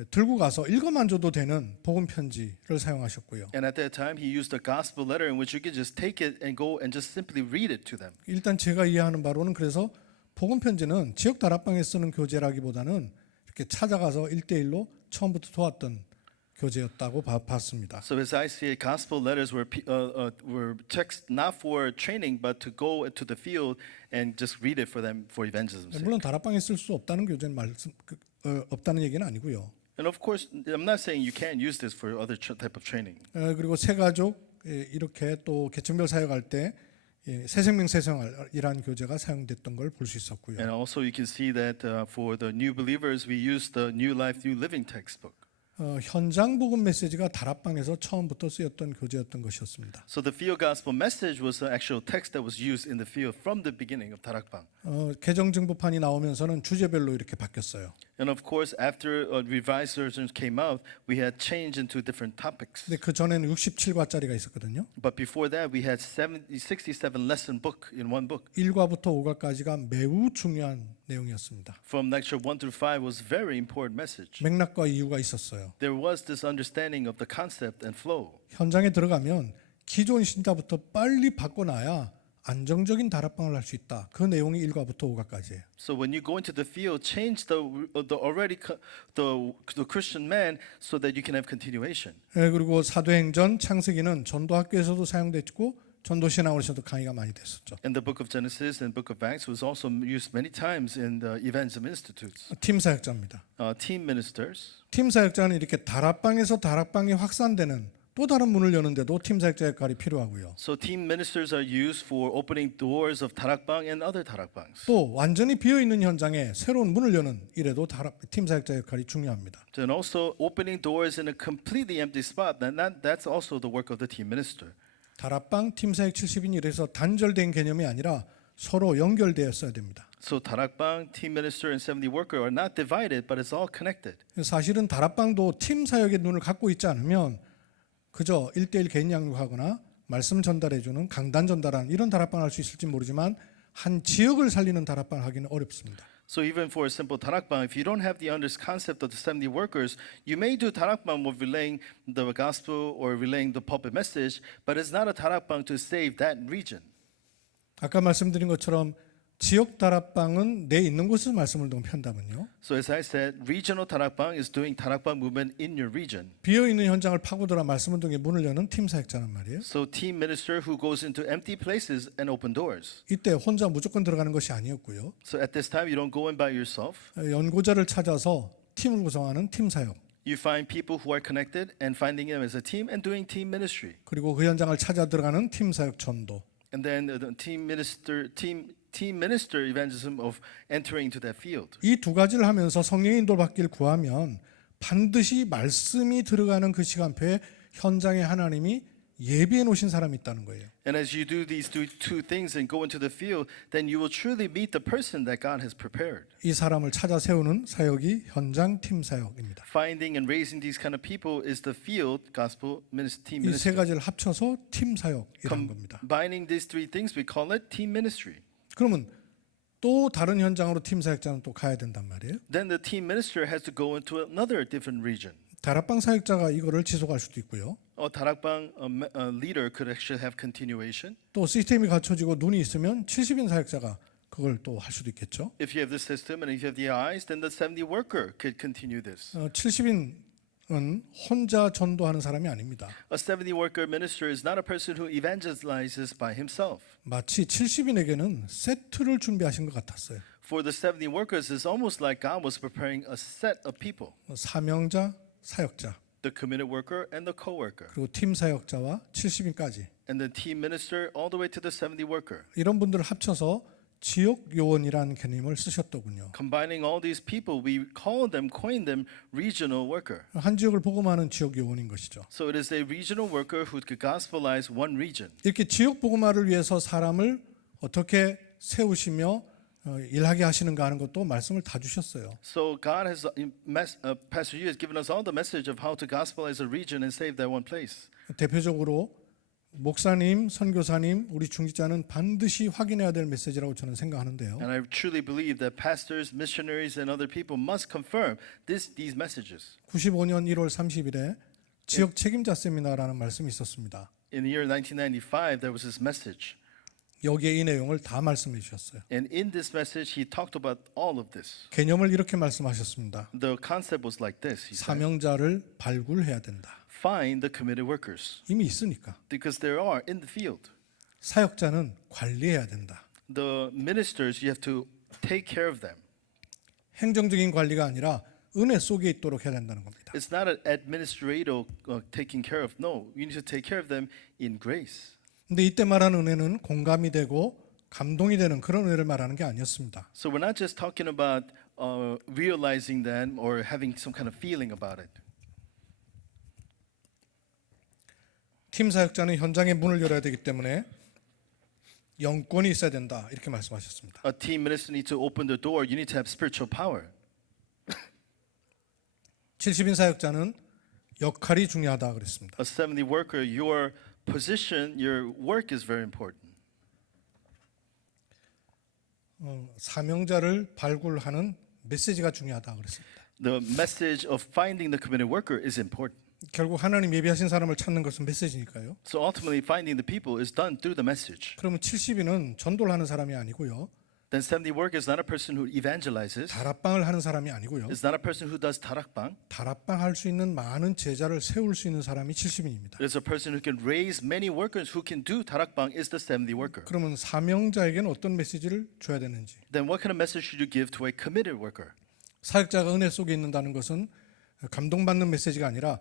들고 가서 읽어만 줘도 되는 복음 편지를 사용하셨고요. And at that time, he used a gospel letter in which you could just take it and go and just simply read it to them. 일단 제가 이해하는 바로는 그래서 복음 편지는 지역 다락방에 쓰는 교재라기보다는 이렇게 찾아가서 1대1로 처음부터 도왔던 교재였다고 봤습니다. So his ICA gospel letters were text not for training, but to go to the field and just read it for them for evangelism. 물론 다락방에 쓸 수 없다는 교재는 없다는 얘기는 아니고요. And of course, I'm not saying you can't use this for other type of training. 그리고 새가족 이렇게 또 계층별 사역할 때 새생명 새생활이라는 교재가 사용됐던 걸 볼 수 있었고요. And also, you can see that for the new believers, we use the New Life, New Living textbook. 현장 복음 메시지가 다락방에서 처음부터 쓰였던 교재였던 것이었습니다. So the field gospel message was the actual text that was used in the field from the beginning of 다락방. 개정 증보판이 나오면서는 주제별로 이렇게 바뀌었어요. And of course, after revised versions came out, we had changed into different topics. 근데 그 전에는 67과짜리가 있었거든요. But before that, we had 67 lesson book in one book. 1과부터 5과까지가 매우 중요한 내용이었습니다. From lecture 1 through 5 was very important message. 맥락과 이유가 있었어요. There was this understanding of the concept and flow. 현장에 들어가면 기존 신자부터 빨리 바꿔놔야 안정적인 다락방을 할 수 있다. 그 내용이 1과부터 5과까지예요. So when you go into the field, change the Christian man so that you can have continuation. 그리고 사도행전 창세기는 전도학교에서도 사용됐고 전도신학원에서도 강의가 많이 됐었죠. And the book of Genesis and book of Acts was also used many times in the evangelism institutes. 팀 사역자입니다. Team ministers. 팀 사역자는 이렇게 다락방에서 다락방이 확산되는 또 다른 문을 여는데도 팀 사역자 역할이 필요하고요. So team ministers are used for opening doors of 다락방 and other 다락방s. 또 완전히 비어 있는 현장에 새로운 문을 여는 일에도 팀 사역자 역할이 중요합니다. And also opening doors in a completely empty spot. That's also the work of the team minister. 다락방 팀 사역 70인 이래서 단절된 개념이 아니라 서로 연결되었어야 됩니다. So 다락방, team minister, and 70 worker are not divided, but it's all connected. 사실은 다락방도 팀 사역의 눈을 갖고 있지 않으면 그저 1대1 개인 양육하거나 말씀 전달해주는 강단 전달하는 이런 다락방을 할 수 있을지 모르지만 한 지역을 살리는 다락방을 하기는 어렵습니다. So even for a simple 다락방, if you don't have the concept of the 70 workers, you may do 다락방 of relaying the gospel or relaying the pulpit message, but it's not a 다락방 to save that region. 아까 말씀드린 것처럼 지역 다락방은 내 있는 곳에서 말씀을 편다면요. So as I said, regional 다락방 is doing 다락방 movement in your region. 비어 있는 현장을 파고들어 말씀 운동에 문을 여는 팀 사역자란 말이에요. So team minister who goes into empty places and open doors. 이때 혼자 무조건 들어가는 것이 아니었고요. So at this time, you don't go in by yourself. 연고자를 찾아서 팀을 구성하는 팀 사역. You find people who are connected and finding them as a team and doing team ministry. 그리고 그 현장을 찾아 들어가는 팀 사역 전도. And then the team minister evangelism of entering into that field. 이 두 가지를 하면서 성령의 인도를 받기를 구하면 반드시 말씀이 들어가는 그 시간표에 현장에 하나님이 예비해 놓으신 사람이 있다는 거예요. And as you do these two things and go into the field, then you will truly meet the person that God has prepared. 이 사람을 찾아 세우는 사역이 현장 팀 사역입니다. Finding and raising these kind of people is the field gospel team 이 세 ministry. 가지를 합쳐서 팀 사역이라는 겁니다. Combining these three things, we call it team ministry. 그러면 또 다른 현장으로 팀 사역자는 또 가야 된단 말이에요. Then the team minister has to go into another different region. 다락방 사역자가 이거를 지속할 수도 있고요. 다락방 leader could actually have continuation. 또 시스템이 갖춰지고 눈이 있으면 70인 사역자가 그걸 또 할 수도 있겠죠. If you have the system and if you have the eyes, then the 70 worker could continue this. 70인은 혼자 전도하는 사람이 아닙니다. A 70 worker minister is not a person who evangelizes by himself. 마치 70인에게는 세트를 준비하신 것 같았어요. For the 70 workers, it's almost like God was preparing a set of people. 사명자, 사역자, The committed worker and the co-worker. 그리고 팀 사역자와 70인까지 And the team minister all the way to the 70 worker. 이런 분들을 합쳐서 지역 요원이라는 개념을 쓰셨더군요. Combining all these people, we coin them regional worker. 한 지역을 복음하는 지역 요원인 것이죠. So it is a regional worker who could gospelize one region. 이렇게 지역 복음화를 위해서 사람을 어떻게 세우시며 일하게 하시는가 하는 것도 말씀을 다 주셨어요. So God has, Pastor Yu has given us all the message of how to gospelize a region and save that one place. 대표적으로 목사님, 선교사님, 우리 중직자는 반드시 확인해야 될 메시지라고 저는 생각하는데요. And I truly believe that pastors, missionaries, and other people must confirm these messages. 95년 1월 30일에 지역 책임자 세미나라는 말씀이 있었습니다. In the year 1995, there was this message. 여기에 이 내용을 다 말씀해 주셨어요. And in this message, he talked about all of this. 개념을 이렇게 말씀하셨습니다. The concept was like this. He said, 사명자를 발굴해야 된다. find the committed workers 이미 있으니까. because there are in the field. 사역자는 관리해야 된다. The ministers, you have to take care of them. 행정적인 관리가 아니라 은혜 속에 있도록 해야 된다는 겁니다. It's not an administrative taking care of. No, you need to take care of them in grace. 근데 이때 말하는 은혜는 공감이 되고 감동이 되는 그런 은혜를 말하는 게 아니었습니다. So we're not just talking about realizing them or having some kind of feeling about it. 팀 사역자는 현장의 문을 열어야 되기 때문에 영권이 있어야 된다 이렇게 말씀하셨습니다. A team minister needs to open the door. You need to have spiritual power. 70인 사역자는 역할이 중요하다 그랬습니다. A 70 worker, your position, your work is very important. 사명자를 발굴하는 메시지가 중요하다 그랬습니다. The message of finding the committed worker is important. 결국 하나님 예비하신 사람을 찾는 것은 메시지니까요. So ultimately, finding the people is done through the message. 그러면 70인은 전도를 하는 사람이 아니고요. Then 70 worker is not a person who evangelizes. 다락방을 하는 사람이 아니고요. It's not a person who does tarakbang. 다락방 할 수 있는 많은 제자를 세울 수 있는 사람이 70인입니다. It's a person who can raise many workers who can do tarakbang is the 70 worker. 그러면 사명자에게는 어떤 메시지를 줘야 되는지. Then what kind of message should you give to a committed worker? 사역자가 은혜 속에 있는다는 것은 감동받는 메시지가 아니라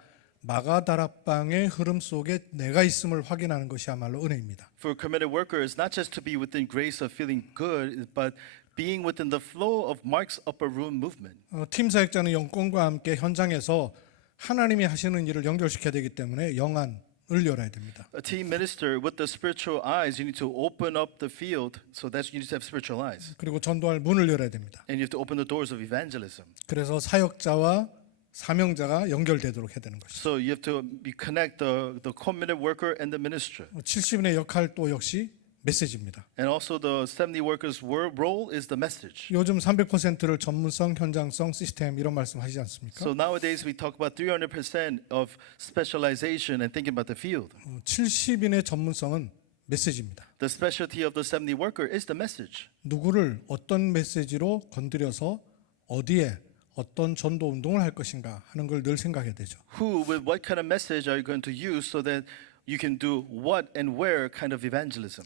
마가다락방의 흐름 속에 내가 있음을 확인하는 것이야말로 은혜입니다. For a committed worker, it's not just to be within grace of feeling good, but being within the flow of Mark's upper room movement. 팀 사역자는 영권과 함께 현장에서 하나님이 하시는 일을 연결시켜야 되기 때문에 영안을 열어야 됩니다. A team minister with the spiritual eyes, you need to open up the field. So that's you need to have spiritual eyes, 그리고 전도할 문을 열어야 됩니다. and you have to open the doors of evangelism. 그래서 사역자와 사명자가 연결되도록 해야 되는 것이죠. So you have to connect the committed worker and the minister. 70인의 역할 또 역시 메시지입니다. And also the 70 workers' role is the message. 요즘 300%를 전문성, 현장성, 시스템 이런 말씀하시지 않습니까? So nowadays we talk about 300% of specialization and thinking about the field. 70인의 전문성은 메시지입니다. The specialty of the 70 worker is the message. 누구를 어떤 메시지로 건드려서 어디에 어떤 전도 운동을 할 것인가 하는 걸 늘 생각해야 되죠. Who, with what kind of message are you going to use so that you can do what and where kind of evangelism?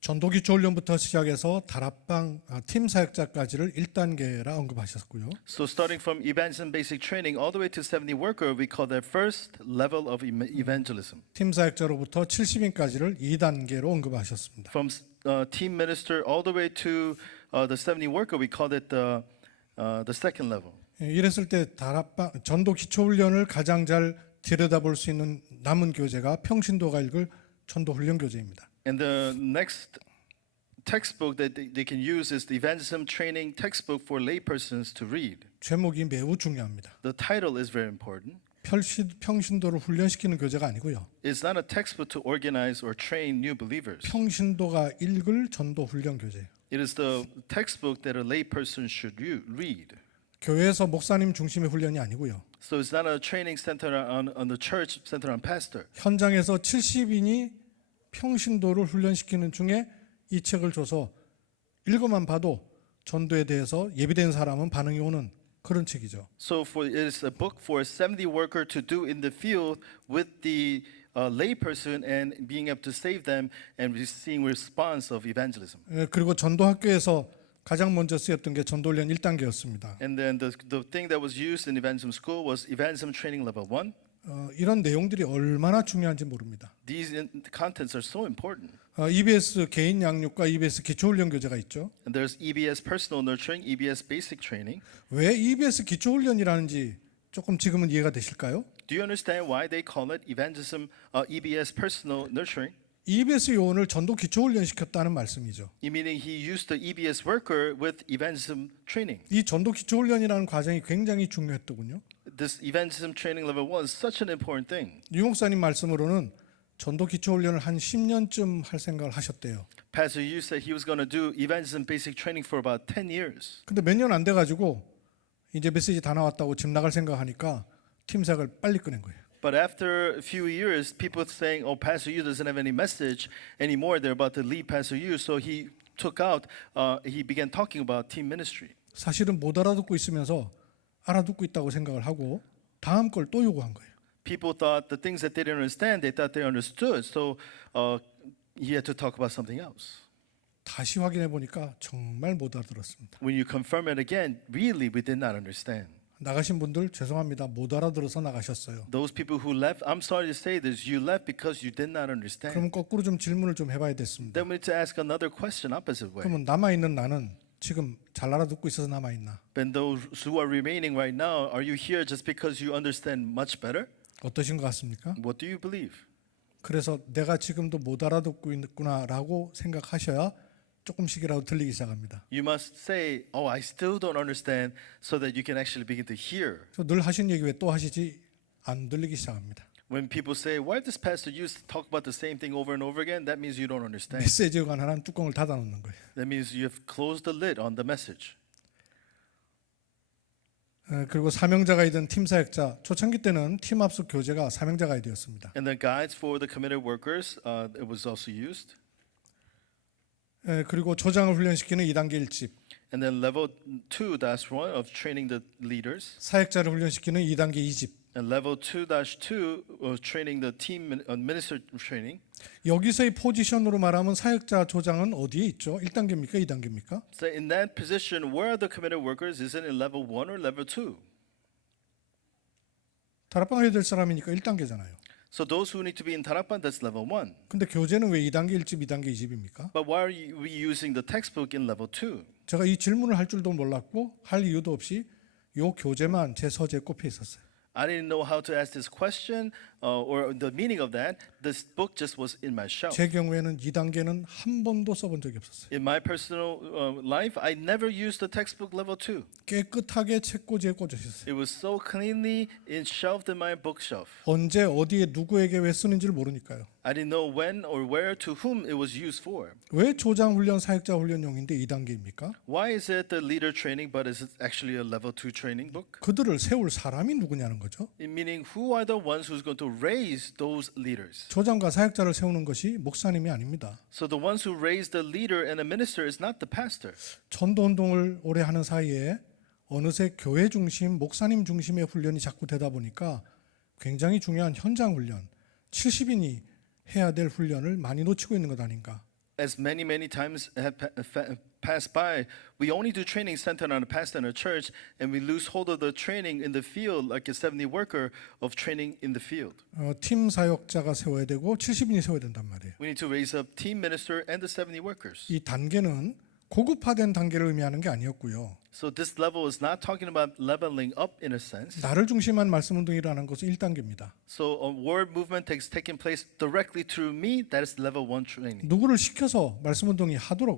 전도 기초 훈련부터 시작해서 다락방 팀 사역자까지를 1단계라 언급하셨고요. So starting from evangelism basic training all the way to 70 worker, we call that first level of evangelism. 팀 사역자로부터 70인까지를 2단계로 언급하셨습니다. From team minister all the way to the 70 worker, we call it the second level. 이랬을 때 다락방 전도 기초 훈련을 가장 잘 들여다볼 수 있는 남은 교재가 평신도가 읽을 전도 훈련 교재입니다. And the next textbook that they can use is the evangelism training textbook for laypersons to read. 제목이 매우 중요합니다. The title is very important. 평신도를 훈련시키는 교재가 아니고요. It's not a textbook to organize or train new believers. 평신도가 읽을 전도 훈련 교재예요. It is the textbook that a layperson should read. 교회에서 목사님 중심의 훈련이 아니고요. So it's not a training centered on the church, centered on pastor. 현장에서 70인이 평신도를 훈련시키는 중에 이 책을 줘서 읽어만 봐도 전도에 대해서 예비된 사람은 반응이 오는 그런 책이죠. So it is a book for a 70 worker to do in the field with the layperson and being able to save them and seeing response of evangelism. 그리고 전도 학교에서 가장 먼저 쓰였던 게 전도 훈련 1단계였습니다. And then the thing that was used in evangelism school was evangelism training level 1. 이런 내용들이 얼마나 중요한지 모릅니다. These contents are so important. EBS 개인 양육과 EBS 기초 훈련 교재가 있죠. And there's EBS personal nurturing, EBS basic training. 왜 EBS 기초 훈련이라는지 조금 지금은 이해가 되실까요? Do you understand why they call it evangelism EBS personal nurturing? EBS 요원을 전도 기초 훈련 시켰다는 말씀이죠. Meaning he used the EBS worker with evangelism training. 이 전도 기초 훈련이라는 과정이 굉장히 중요했더군요. This evangelism training level 1 is such an important thing. 유 목사님 말씀으로는 전도 기초 훈련을 한 10년쯤 할 생각을 하셨대요. Pastor Yu said he was going to do evangelism basic training for about 10 years. 근데 몇 년 안 돼 가지고 이제 메시지 다 나왔다고 집 나갈 생각하니까 팀 사역을 빨리 꺼낸 거예요. But after a few years, people saying, "Oh, Pastor Yu doesn't have any message anymore. They're about to leave Pastor Yu." So he he began talking about team ministry. 사실은 못 알아듣고 있으면서 알아듣고 있다고 생각을 하고 다음 걸 또 요구한 거예요. People thought the things that they didn't understand, they thought they understood. So he had to talk about something else. 다시 확인해 보니까 정말 못 알아들었습니다. When you confirm it again, really we did not understand. 나가신 분들 죄송합니다. 못 알아들어서 나가셨어요. Those people who left, I'm sorry to say this, you left because you did not understand. 그럼 거꾸로 좀 질문을 좀 해봐야 됐습니다. Then we need to ask another question opposite way. 그러면 남아 있는 나는 지금 잘 알아듣고 있어서 남아 있나? Then those who are remaining right now, are you here just because you understand much better? 어떠신 것 같습니까? What do you believe? 그래서 내가 지금도 못 알아듣고 있구나라고 생각하셔야 조금씩이라도 들리기 시작합니다. You must say, "Oh, I still don't understand," so that you can actually begin to hear. 그래서 늘 하신 얘기 왜 또 하시지? 안 들리기 시작합니다. When people say, "Why does Pastor used to talk about the same thing over and over again?" That means you don't understand. 메시지에 관한 뚜껑을 닫아놓는 거예요. That means you have closed the lid on the message. 그리고 사명자 가이드는 팀 사역자 초창기 때는 팀 합숙 교재가 사명자 가이드였습니다. And the guides for the committed workers, it was also used. 그리고 조장을 훈련시키는 2단계 1집, And then level 2-1 of training the leaders. 사역자를 훈련시키는 2단계 2집. And level 2-2 of training the team minister training. 여기서의 포지션으로 말하면 사역자 조장은 어디에 있죠? 1단계입니까? 2단계입니까? So in that position, where are the committed workers? Is it in level 1 or level 2? 다락방 해야 될 사람이니까 1단계잖아요. So those who need to be in Tarakban, that's level 1. 근데 교재는 왜 2단계 1집, 2단계 2집입니까? But why are we using the textbook in level 2? 제가 이 질문을 할 줄도 몰랐고 할 이유도 없이 요 교재만 제 서재에 꼽혀 있었어요. I didn't know how to ask this question or the meaning of that. This book just was in my shelf. 제 경우에는 2단계는 한 번도 써본 적이 없었어요. In my personal life, I never used the textbook level 2. 깨끗하게 책꽂이에 꽂혀 있었어요. It was so cleanly shelved in my bookshelf. 언제 어디에 누구에게 왜 쓰는지를 모르니까요. I didn't know when or where to whom it was used for. 왜 조장 훈련, 사역자 훈련용인데 2단계입니까? Why is it the leader training, but is it actually a level 2 training book? 그들을 세울 사람이 누구냐는 거죠. Meaning, who are the ones who's going to raise those leaders? 조장과 사역자를 세우는 것이 목사님이 아닙니다. So the ones who raise the leader and the minister is not the pastor. 전도 운동을 오래 하는 사이에 어느새 교회 중심, 목사님 중심의 훈련이 자꾸 되다 보니까 굉장히 중요한 현장 훈련, 70인이 해야 될 훈련을 많이 놓치고 있는 것 아닌가. As many times have passed by, we only do training centered on a pastor in a church, and we lose hold of the training in the field, like a 70 worker of training in the field. 팀 사역자가 세워야 되고 70인이 세워야 된단 말이에요. We need to raise up team minister and the 70 workers. 이 단계는 고급화된 단계를 의미하는 게 아니었고요. So this level is not talking about leveling up in a sense. 나를 중심한 말씀 운동이라는 것은 1단계입니다. So a word movement taking place directly through me. That is level 1 training. 누구를 시켜서 말씀 운동이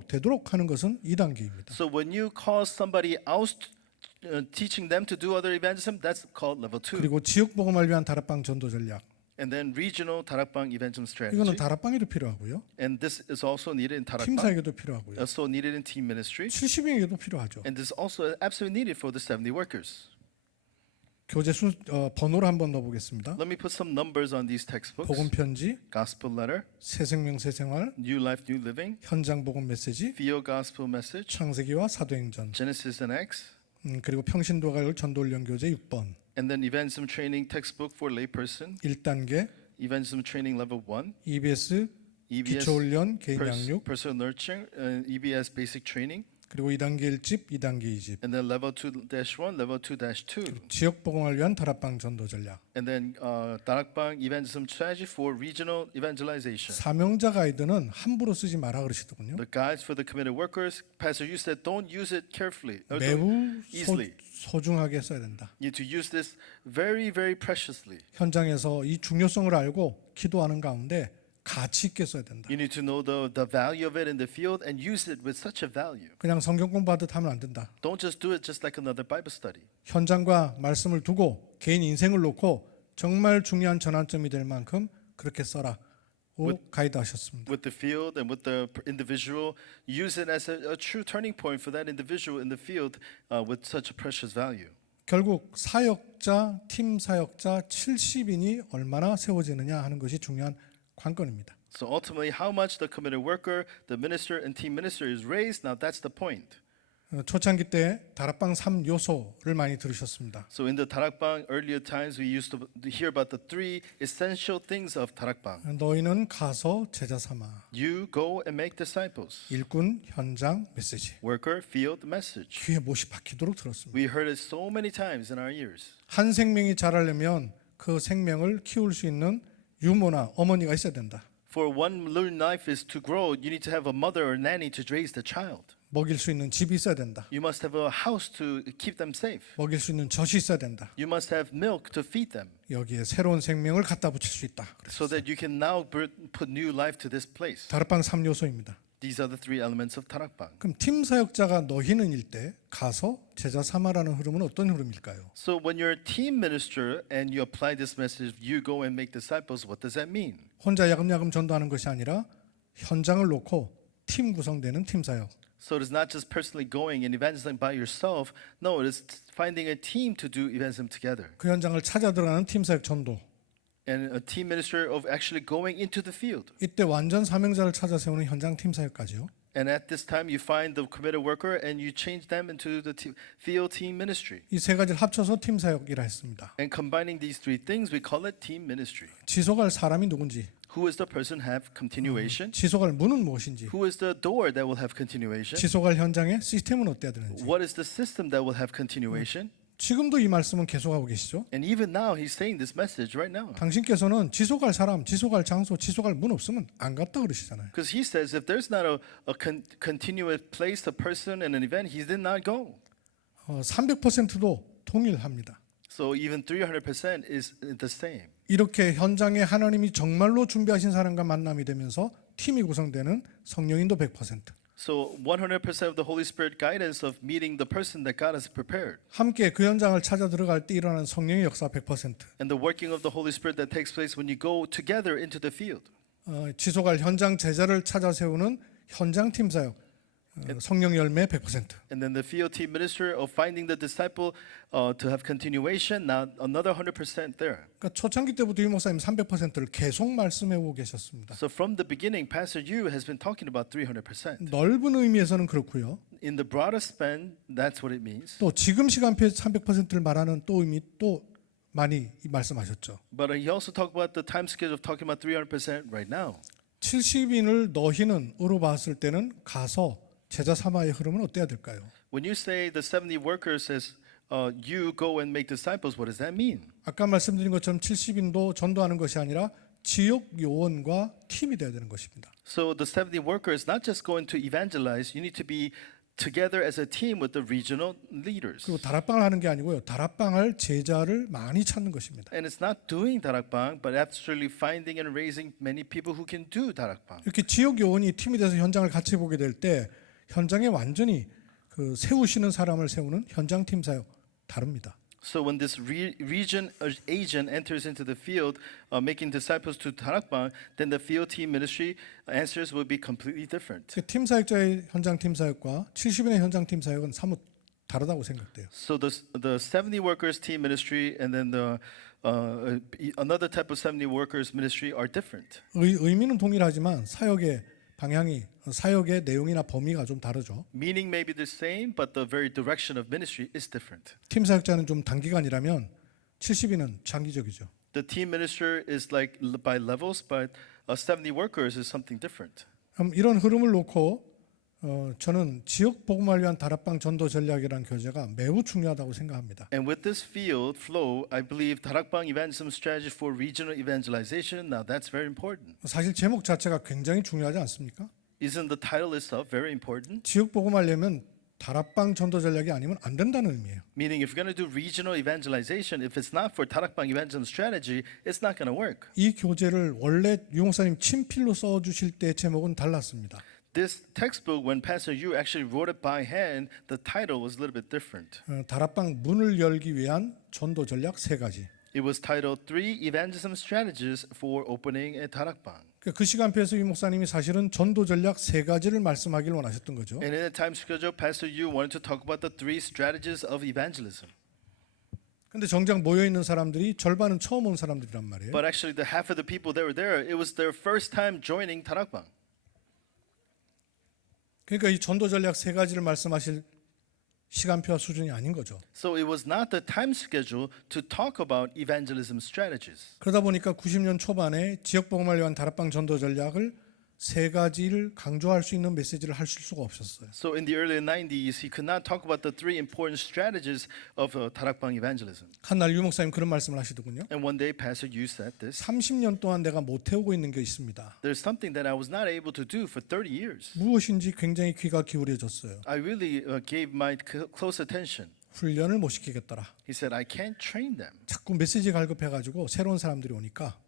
되도록 하는 것은 2단계입니다. So when you cause somebody else teaching them to do other evangelism, that's called level 2. 그리고 지역 복음을 위한 다락방 전도 전략. And then regional Tarakbang evangelism 이거는 strategy. 다락방에도 필요하고요. And this is also needed in 팀 Tarakbang. 사역에도 필요하고요. Also needed in team ministry. 70인에게도 필요하죠. And this is also absolutely needed for the 70 workers. 교재 번호를 한번 넣어보겠습니다. Let me put some numbers on these textbooks. 복음 편지, Gospel letter, 새 생명 새 생활, New Life, New Living, 현장 복음 메시지, Theo Gospel Message, 창세기와 사도행전, Genesis and Acts, 그리고 평신도가요 전도훈련 교재 6번, and then evangelism training textbook for layperson, 1단계, evangelism training level 1, EBS EBS 기초훈련 개인 양육, personal nurturing, EBS basic training, 그리고 2단계 1집, 2단계 2집, and then level 2-1, level 2-2, 지역 복음을 위한 다락방 전도 전략, and then Tarakbang evangelism strategy for regional evangelization. 사명자 가이드는 함부로 쓰지 마라 그러시더군요. The guides for the committed workers, Pastor, you said don't use it carefully, or 매우 don't easily. 소중하게 써야 된다. You need to use this very, very preciously. 현장에서 이 중요성을 알고 기도하는 가운데 가치 있게 써야 된다. You need to know the value of it in the field and use it with such a value. 그냥 성경 공부하듯 하면 안 된다. Don't just do it just like another Bible study. 현장과 말씀을 두고 개인 인생을 놓고 정말 중요한 전환점이 될 만큼 그렇게 써라. 고 가이드하셨습니다. With the field and with the individual, use it as a true turning point for that individual in the field with such a precious value. 결국 사역자, 팀 사역자 70인이 얼마나 세워지느냐 하는 것이 중요한 관건입니다. So ultimately, how much the committed worker, the minister, and team minister is raised, now that's the point. 초창기 때 다락방 3요소를 많이 들으셨습니다. So in the Tarakbang earlier times, we used to hear about the three essential things of Tarakbang. 너희는 가서 제자 삼아. You go and make disciples. 일꾼, 현장, 메시지. Worker, field, message. 귀에 못이 박히도록 들었습니다. We heard it so many times in our ears. 한 생명이 자라려면 그 생명을 키울 수 있는 유모나 어머니가 있어야 된다. For one little life is to grow, you need to have a mother or nanny to raise the child. 먹일 수 있는 집이 있어야 된다. You must have a house to keep them safe. 먹일 수 있는 젖이 있어야 된다. You must have milk to feed them 여기에 새로운 생명을 갖다 붙일 수 있다. so that you can now put new life to this place. 다락방 3요소입니다. These are the three elements of Tarakbang. 그럼 팀 사역자가 너희는 일 때 가서 제자 삼아라는 흐름은 어떤 흐름일까요? So when you're a team minister and you apply this message, you go and make disciples, what does that mean? 혼자 야금야금 전도하는 것이 아니라 현장을 놓고 팀 구성되는 팀 사역. So it is not just personally going and evangelizing by yourself. No, it is finding a team to do evangelism together. 그 현장을 찾아 들어가는 팀 사역 전도. And a team minister of actually going into the field. 이때 완전 사명자를 찾아 세우는 현장 팀 사역까지요. And at this time, you find the committed worker and you change them into the field team ministry. 이 세 가지를 합쳐서 팀 사역이라 했습니다. And combining these three things, we call it team ministry. 지속할 사람이 누군지, Who is the person have continuation? 지속할 문은 무엇인지, Who is the door that will have continuation? 지속할 현장의 시스템은 어때야 되는지. What is the system that will have continuation? 지금도 이 말씀은 계속하고 계시죠? And even now, he's saying this message right now. 당신께서는 지속할 사람, 지속할 장소, 지속할 문 없으면 안 갔다 그러시잖아요. Because he says if there's not a continuous place, a person, and an event, he did not go. 300%도 동일합니다. So even 300% is the same. 이렇게 현장에 하나님이 정말로 준비하신 사람과 만남이 되면서 팀이 구성되는 성령인도 100%. So 100% of the Holy Spirit guidance of meeting the person that God has prepared. 함께 그 현장을 찾아 들어갈 때 일어나는 성령의 역사 100%. And the working of the Holy Spirit that takes place when you go together into the field. 지속할 현장 제자를 찾아 세우는 현장 팀 사역. 성령 열매 100%. And then the field team minister of finding the disciple to have continuation, now another 100% there. 그러니까 초창기 때부터 유 목사님 300%를 계속 말씀해 오고 계셨습니다. So from the beginning, Pastor Yu has been talking about 300%. 넓은 의미에서는 그렇고요. In the broader span, that's what it means. 또 지금 시간표에 300%를 말하는 또 의미 또 많이 말씀하셨죠. But he also talked about the time schedule of talking about 300% right now. 70인을 너희는 으로 봤을 때는 가서 제자 삼아의 흐름은 어때야 될까요? When you say the 70 workers says you go and make disciples, what does that mean? 아까 말씀드린 것처럼 70인도 전도하는 것이 아니라 지역 요원과 팀이 되어야 되는 것입니다. So the 70 workers not just going to evangelize, you need to be together as a team with the regional leaders. 그리고 다락방을 하는 게 아니고요. 다락방할 제자를 많이 찾는 것입니다. And it's not doing 다락방, but actually finding and raising many people who can do 다락방. 이렇게 지역 요원이 팀이 돼서 현장을 같이 보게 될 때 현장에 완전히 그 세우시는 사람을 세우는 현장 팀 사역 다릅니다. So when this region agent enters into the field, making disciples to 다락방, then the field team ministry answers will be completely different. 팀 사역자의 현장 팀 사역과 70인의 현장 팀 사역은 사뭇 다르다고 생각돼요. So the 70 workers team ministry and then the another type of 70 workers ministry are different. 의미는 동일하지만 사역의 방향이 사역의 내용이나 범위가 좀 다르죠. Meaning may be the same, but the very direction of ministry is different. 팀 사역자는 좀 단기간이라면 70인은 장기적이죠. The team minister is like by levels, but 70 workers is something different. 이런 흐름을 놓고 저는 지역 복음을 위한 다락방 전도 전략이라는 교재가 매우 중요하다고 생각합니다. And with this field flow, I believe 다락방 evangelism strategy for regional evangelization. Now that's very important. 사실 제목 자체가 굉장히 중요하지 않습니까? Isn't the title itself very important? 지역 복음하려면 다락방 전도 전략이 아니면 안 된다는 의미예요. Meaning, if you're going to do regional evangelization, if it's not for 다락방 evangelism strategy, it's not going to work. 이 교재를 원래 유 목사님 친필로 써 주실 때 제목은 달랐습니다. This textbook, when Pastor Yu actually wrote it by hand, the title was a little bit different. 다락방 문을 열기 위한 전도 전략 세 가지. It was titled 3 Evangelism Strategies for Opening a 다락방. 그 시간표에서 유 목사님이 사실은 전도 전략 세 가지를 말씀하기를 원하셨던 거죠. And in the time schedule, Pastor Yu wanted to talk about the 3 strategies of evangelism. 근데 정작 모여 있는 사람들이 절반은 처음 온 사람들이란 말이에요. But actually, the half of the people that were there, it was their first time joining 다락방. 그러니까 이 전도 전략 세 가지를 말씀하실 시간표와 수준이 아닌 거죠. So it was not the time schedule to talk about evangelism strategies. 그러다 보니까 90년 초반에 지역 복음을 위한 다락방 전도 전략을 세 가지를 강조할 수 있는 메시지를 하실 수가 없었어요. So in the early 90s, he could not talk about the three important strategies of 다락방 evangelism. 한날 유 목사님 그런 말씀을 하시더군요. And one day, Pastor Yu said this. 30년 동안 내가 못 해오고 있는 게 있습니다. There's something that I was not able to do for 30 years. 무엇인지 굉장히 귀가 기울여졌어요. I really gave my close attention. 훈련을 못 시키겠더라. He said, I can't train them. 자꾸 메시지 갈급해가지고 새로운 사람들이 오니까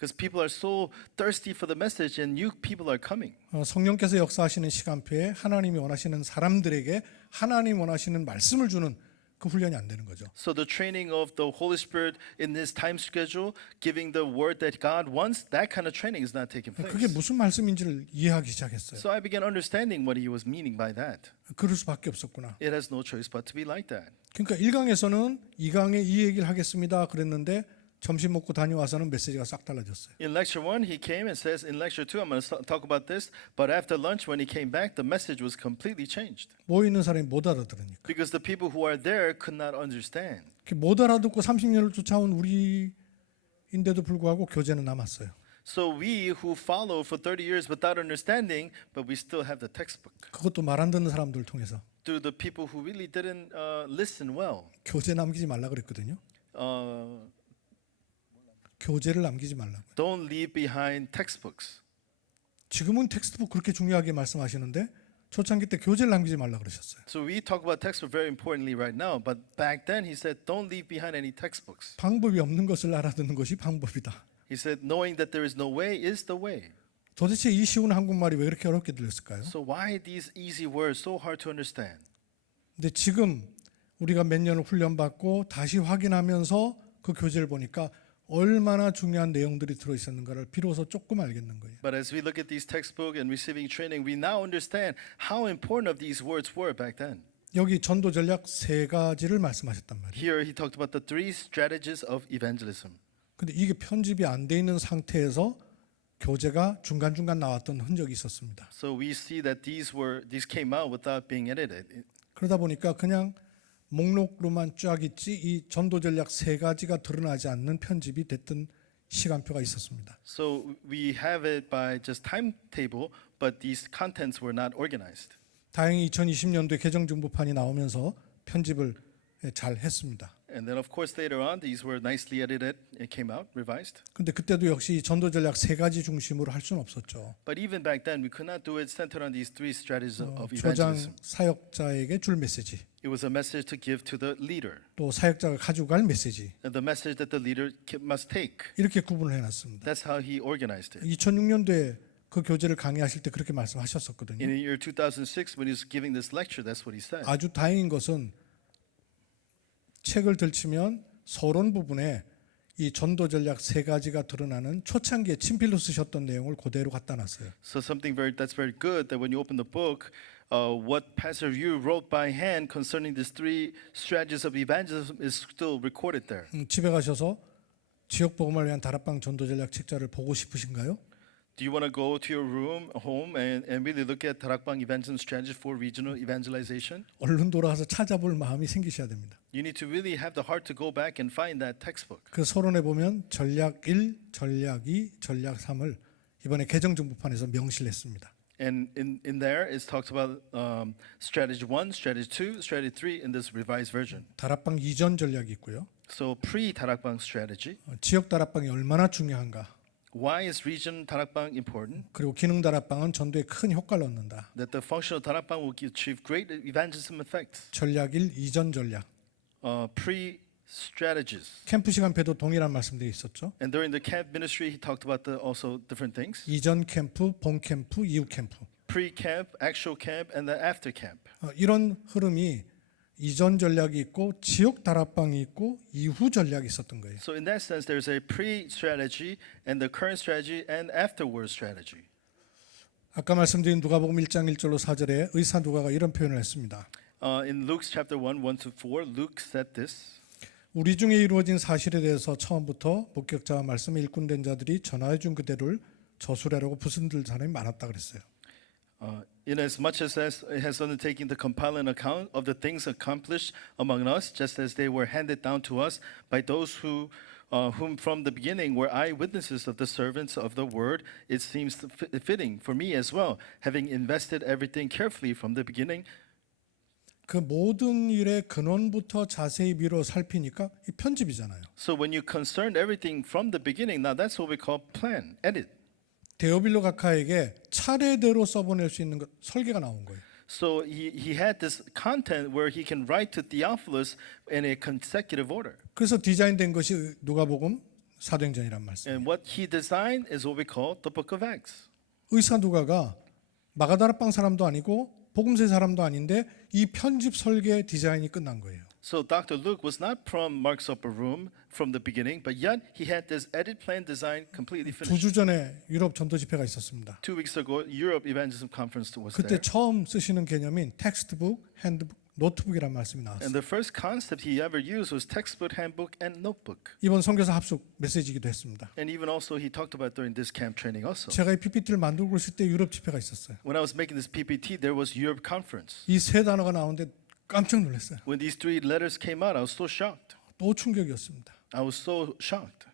Because people are so thirsty for the message and new people are coming. 성령께서 역사하시는 시간표에 하나님이 원하시는 사람들에게 하나님 원하시는 말씀을 주는 그 훈련이 안 되는 거죠. So the training of the Holy Spirit in this time schedule, giving the word that God wants, that kind of training is not taking place. 그게 무슨 말씀인지를 이해하기 시작했어요. So I began understanding what he was meaning by that. 그럴 수밖에 없었구나. It has no choice but to be like that. 그러니까 1강에서는 2강에 이 얘기를 하겠습니다 그랬는데 점심 먹고 다녀와서는 메시지가 싹 달라졌어요. In lecture 1, he came and says, in lecture 2, I'm going to talk about this. But after lunch, when he came back, the message was completely changed. 모여 있는 사람이 못 알아들으니까. Because the people who are there could not understand. 못 알아듣고 30년을 쫓아온 우리인데도 불구하고 교재는 남았어요. So we who follow for 30 years without understanding, but we still have the textbook. 그것도 말 안 듣는 사람들 통해서 To the people who really didn't listen well. 교재 남기지 말라 그랬거든요. Uh, 교재를 남기지 말라고. don't leave behind textbooks. 지금은 텍스트북 그렇게 중요하게 말씀하시는데 초창기 때 교재를 남기지 말라 그러셨어요. So we talk about textbook very importantly right now, but back then he said, don't leave behind any textbooks. 방법이 없는 것을 알아듣는 것이 방법이다. He said, knowing that there is no way is the way. 도대체 이 쉬운 한국말이 왜 그렇게 어렵게 들렸을까요? So why these easy words so hard to understand? 근데 지금 우리가 몇 년을 훈련받고 다시 확인하면서 그 교재를 보니까 얼마나 중요한 내용들이 들어있었는가를 비로소 조금 알겠는 거예요. But as we look at these textbook and receiving training, we now understand how important of these words were back then. 여기 전도 전략 세 가지를 말씀하셨단 말이에요. Here he talked about the three strategies of evangelism. 근데 이게 편집이 안 돼 있는 상태에서 교재가 중간중간 나왔던 흔적이 있었습니다. So we see that these came out without being edited. 그러다 보니까 그냥 목록으로만 쫙 있지 이 전도 전략 세 가지가 드러나지 않는 편집이 됐던 시간표가 있었습니다. So we have it by just timetable, but these contents were not organized. 다행히 2020년도에 개정정보판이 나오면서 편집을 잘 했습니다. And then of course later on these were nicely edited and came out revised. 근데 그때도 역시 전도 전략 세 가지 중심으로 할 수는 없었죠. But even back then we could not do it centered on these three strategies of 조장 evangelism. 사역자에게 줄 메시지, It was a message to give to the leader, 또 사역자가 가지고 갈 메시지 and the message that the leader must take. 이렇게 구분을 해놨습니다. That's how he organized it. 2006년도에 그 교재를 강의하실 때 그렇게 말씀하셨었거든요. In the year 2006, when he was giving this lecture, that's what he said. 아주 다행인 것은 책을 들치면 서론 부분에 이 전도 전략 세 가지가 드러나는 초창기에 친필로 쓰셨던 내용을 그대로 갖다 놨어요. So something that's very good that when you open the book, what Pastor Yu wrote by hand concerning these three strategies of evangelism is still recorded there. 집에 가셔서 지역 복음을 위한 다락방 전도 전략 책자를 보고 싶으신가요? Do you want to go to your home and really look at 다락방 evangelism strategy for regional evangelization? 얼른 돌아와서 찾아볼 마음이 생기셔야 됩니다. You need to really have the heart to go back and find that textbook. 그 서론에 보면 전략 1, 전략 2, 전략 3을 이번에 개정정보판에서 명시했습니다. And in there it talks about strategy 1, strategy 2, strategy 3 in this revised version. 다락방 이전 전략이 있고요. So pre-다락방 strategy. 지역 다락방이 얼마나 중요한가. Why is region 다락방 important? 그리고 기능 다락방은 전도에 큰 효과를 얻는다. That the functional 다락방 will achieve great evangelism effects. 전략 1, 이전 전략. Pre-strategies. 캠프 시간표도 동일한 말씀들이 있었죠. And during the camp ministry, he talked about also different things. 이전 캠프, 본 캠프, 이후 캠프. Pre-camp, actual camp, and the after camp. 이런 흐름이 이전 전략이 있고 지역 다락방이 있고 이후 전략이 있었던 거예요. So in that sense, there's a pre-strategy and the current strategy and afterward strategy. 아까 말씀드린 누가복음 1장 1절로 4절에 의사 누가가 이런 표현을 했습니다. In Luke's chapter 1, 1 to 4, Luke said this. 우리 중에 이루어진 사실에 대해서 처음부터 목격자와 말씀에 일꾼된 자들이 전하해 준 그대로를 저술하려고 부순들 사람이 많았다 그랬어요. Inasmuch as it has undertaken to compile an account of the things accomplished among us, just as they were handed down to us by those whom from the beginning were eyewitnesses of the servants of the word, it seems fitting for me as well, having invested everything carefully from the beginning. 그 모든 일의 근원부터 자세히 미뤄 살피니까 이 편집이잖아요. So when you concerned everything from the beginning, now that's what we call plan, edit. 데오빌로 각하에게 차례대로 써보낼 수 있는 설계가 나온 거예요. So he had this content where he can write to Theophilus in a consecutive order. 그래서 디자인된 것이 누가복음 사도행전이란 말씀. And what he designed is what we call the book of Acts. 의사 누가가 마가다락방 사람도 아니고 복음서의 사람도 아닌데 이 편집 설계 디자인이 끝난 거예요. So Dr. Luke was not from Mark's upper room from the beginning, but yet he had this edit plan design completely finished. 2주 전에 유럽 전도 집회가 있었습니다. 2 weeks ago, Europe Evangelism Conference was 그때 there. 처음 쓰시는 개념인 텍스트북, 핸드북, 노트북이라는 말씀이 And 나왔어요. the first concept he ever used was textbook, handbook, and notebook. 이번 선교사 합숙 메시지기도 했습니다. And even also he talked about during this camp training also. 제가 이 PPT를 만들고 있을 때 유럽 집회가 있었어요. When I was making this PPT, there was Europe conference. 이 세 단어가 나오는데 깜짝 놀랐어요. When these 3 letters came out, I was so shocked. 또 충격이었습니다. I was so shocked.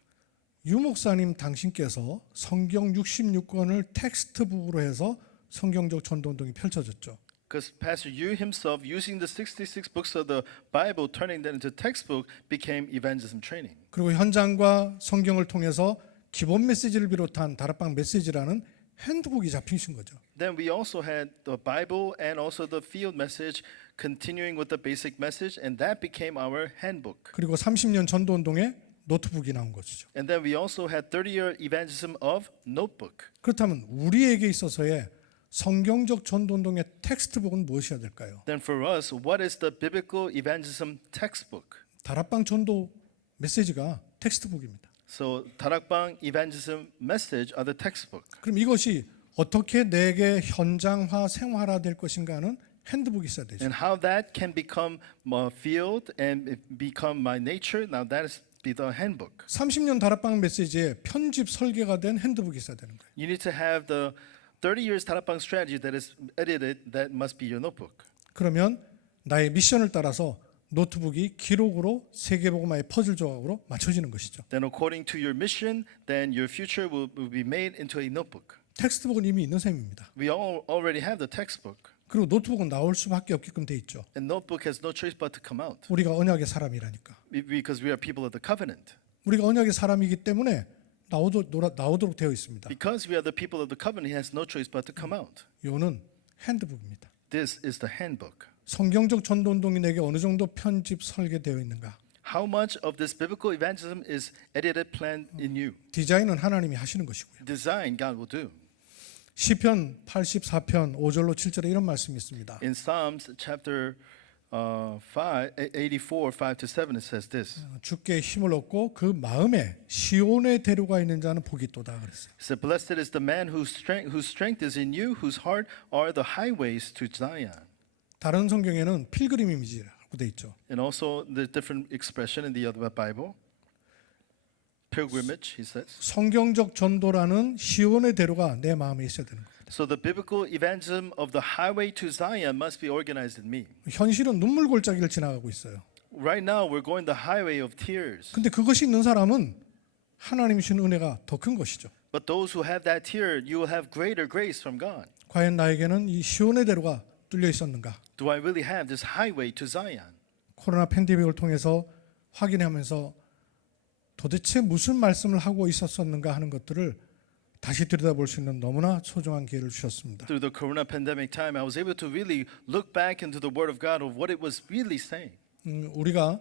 유 목사님 당신께서 성경 66권을 텍스트북으로 해서 성경적 전도운동이 펼쳐졌죠. Because Pastor Yu himself, using the 66 books of the Bible, turning that into textbook, became evangelism training. 그리고 현장과 성경을 통해서 기본 메시지를 비롯한 다락방 메시지라는 핸드북이 잡히신 거죠. Then we also had the Bible and also the field message, continuing with the basic message, and that became our handbook. 그리고 30년 전도운동에 노트북이 나온 것이죠. And then we also had 30-year evangelism of notebook. 그렇다면 우리에게 있어서의 성경적 전도운동의 텍스트북은 무엇이어야 될까요? Then for us, what is the biblical evangelism textbook? 다락방 전도 메시지가 텍스트북입니다. So Tarakbang evangelism message are the textbook. 그럼 이것이 어떻게 내게 현장화, 생활화될 것인가 하는 핸드북이 있어야 되죠. And how that can become my field and become my nature, now that is be the handbook. 30년 다락방 메시지에 편집 설계가 된 핸드북이 있어야 되는 거예요. You need to have the 30 years Tarakbang strategy that is edited, that must be your notebook. 그러면 나의 미션을 따라서 노트북이 기록으로 세계복음화의 퍼즐 조각으로 맞춰지는 것이죠. Then according to your mission, then your future will be made into a notebook. 텍스트북은 이미 있는 셈입니다. We all already have the textbook. 그리고 노트북은 나올 수밖에 없게끔 돼 있죠. And notebook has no choice but to come out. 우리가 언약의 사람이라니까. Because we are people of the covenant. 우리가 언약의 사람이기 때문에 나오도록 되어 있습니다. Because we are the people of the covenant, he has no choice but to come out. 이거는 핸드북입니다. This is the handbook. 성경적 전도운동이 내게 어느 정도 편집 설계되어 있는가? How much of this biblical evangelism is edited, planned in you? 디자인은 하나님이 하시는 것이고요. Design, God will do. 시편 84편 5절로 7절에 이런 말씀이 있습니다. In Psalms chapter 84, 5-7, it says this. 주께 힘을 얻고 그 마음에 시온의 대로가 있는 자는 복이 있도다 그랬어요. It said, Blessed is the man whose strength is in you, whose heart are the highways to Zion. 다른 성경에는 필그림 이미지라고 돼 있죠. And also the different expression in the other Bible. Pilgrimage, he says. 성경적 전도라는 시온의 대로가 내 마음에 있어야 되는 거예요. So the biblical evangelism of the highway to Zion must be organized in me. 현실은 눈물 골짜기를 지나가고 있어요. Right now, we're going the highway of tears. 근데 그것이 있는 사람은 하나님이 주신 은혜가 더 큰 것이죠. But those who have that tear, you will have greater grace from God. 과연 나에게는 이 시온의 대로가 뚫려 있었는가? Do I really have this highway to Zion? 코로나 팬데믹을 통해서 확인하면서 도대체 무슨 말씀을 하고 있었었는가 하는 것들을 다시 들여다볼 수 있는 너무나 소중한 기회를 주셨습니다. Through the corona pandemic time, I was able to really look back into the Word of God of what it was really saying. 우리가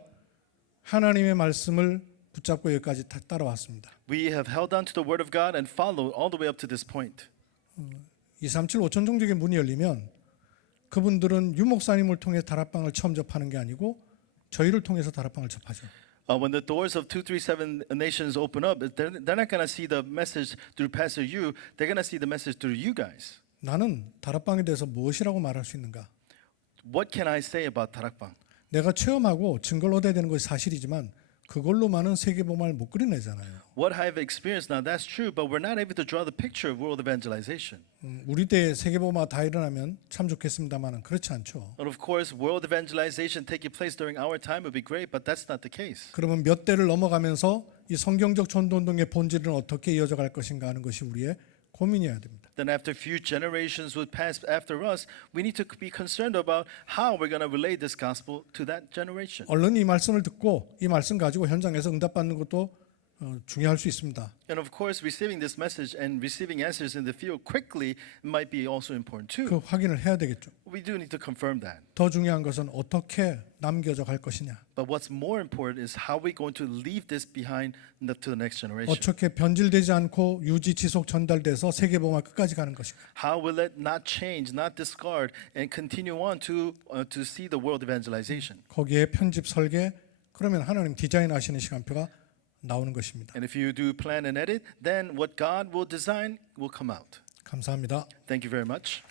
하나님의 말씀을 붙잡고 여기까지 따라왔습니다. We have held on to the Word of God and followed all the way up to this point. 237 5천 종족의 문이 열리면 그분들은 유 목사님을 통해 다락방을 처음 접하는 게 아니고 저희를 통해서 다락방을 접하죠. When the doors of 237 nations open up, they're not going to see the message through Pastor Yu. They're going to see the message through you guys. 나는 다락방에 대해서 무엇이라고 말할 수 있는가? What can I say about Tarakbang? 내가 체험하고 증거를 얻어야 되는 것이 사실이지만 그걸로만은 세계복음화를 못 그려내잖아요. What I've experienced now, that's true, but we're not able to draw the picture of world evangelization. 우리 때 세계복음화 다 일어나면 참 좋겠습니다만은 그렇지 않죠. And of course, world evangelization taking place during our time would be great, but that's not the case. 그러면 몇 대를 넘어가면서 이 성경적 전도운동의 본질은 어떻게 이어져 갈 것인가 하는 것이 우리의 고민이어야 됩니다. Then after few generations would pass after us, we need to be concerned about how we're going to relay this gospel to that generation. 얼른 이 말씀을 듣고 이 말씀 가지고 현장에서 응답받는 것도 중요할 수 있습니다. And of course, receiving this message and receiving answers in the field quickly might be also important too. 그 확인을 해야 되겠죠. We do need to confirm that. 더 중요한 것은 어떻게 남겨져 갈 것이냐. But what's more important is how we're going to leave this behind to the next generation. 어떻게 변질되지 않고 유지 지속 전달돼서 세계복음화 끝까지 가는 것인가. How will it not change, not discard, and continue on to see the world evangelization? 거기에 편집 설계 그러면 하나님 디자인하시는 시간표가 나오는 것입니다. And if you do plan and edit, then what God will design will come out. 감사합니다. Thank you very much.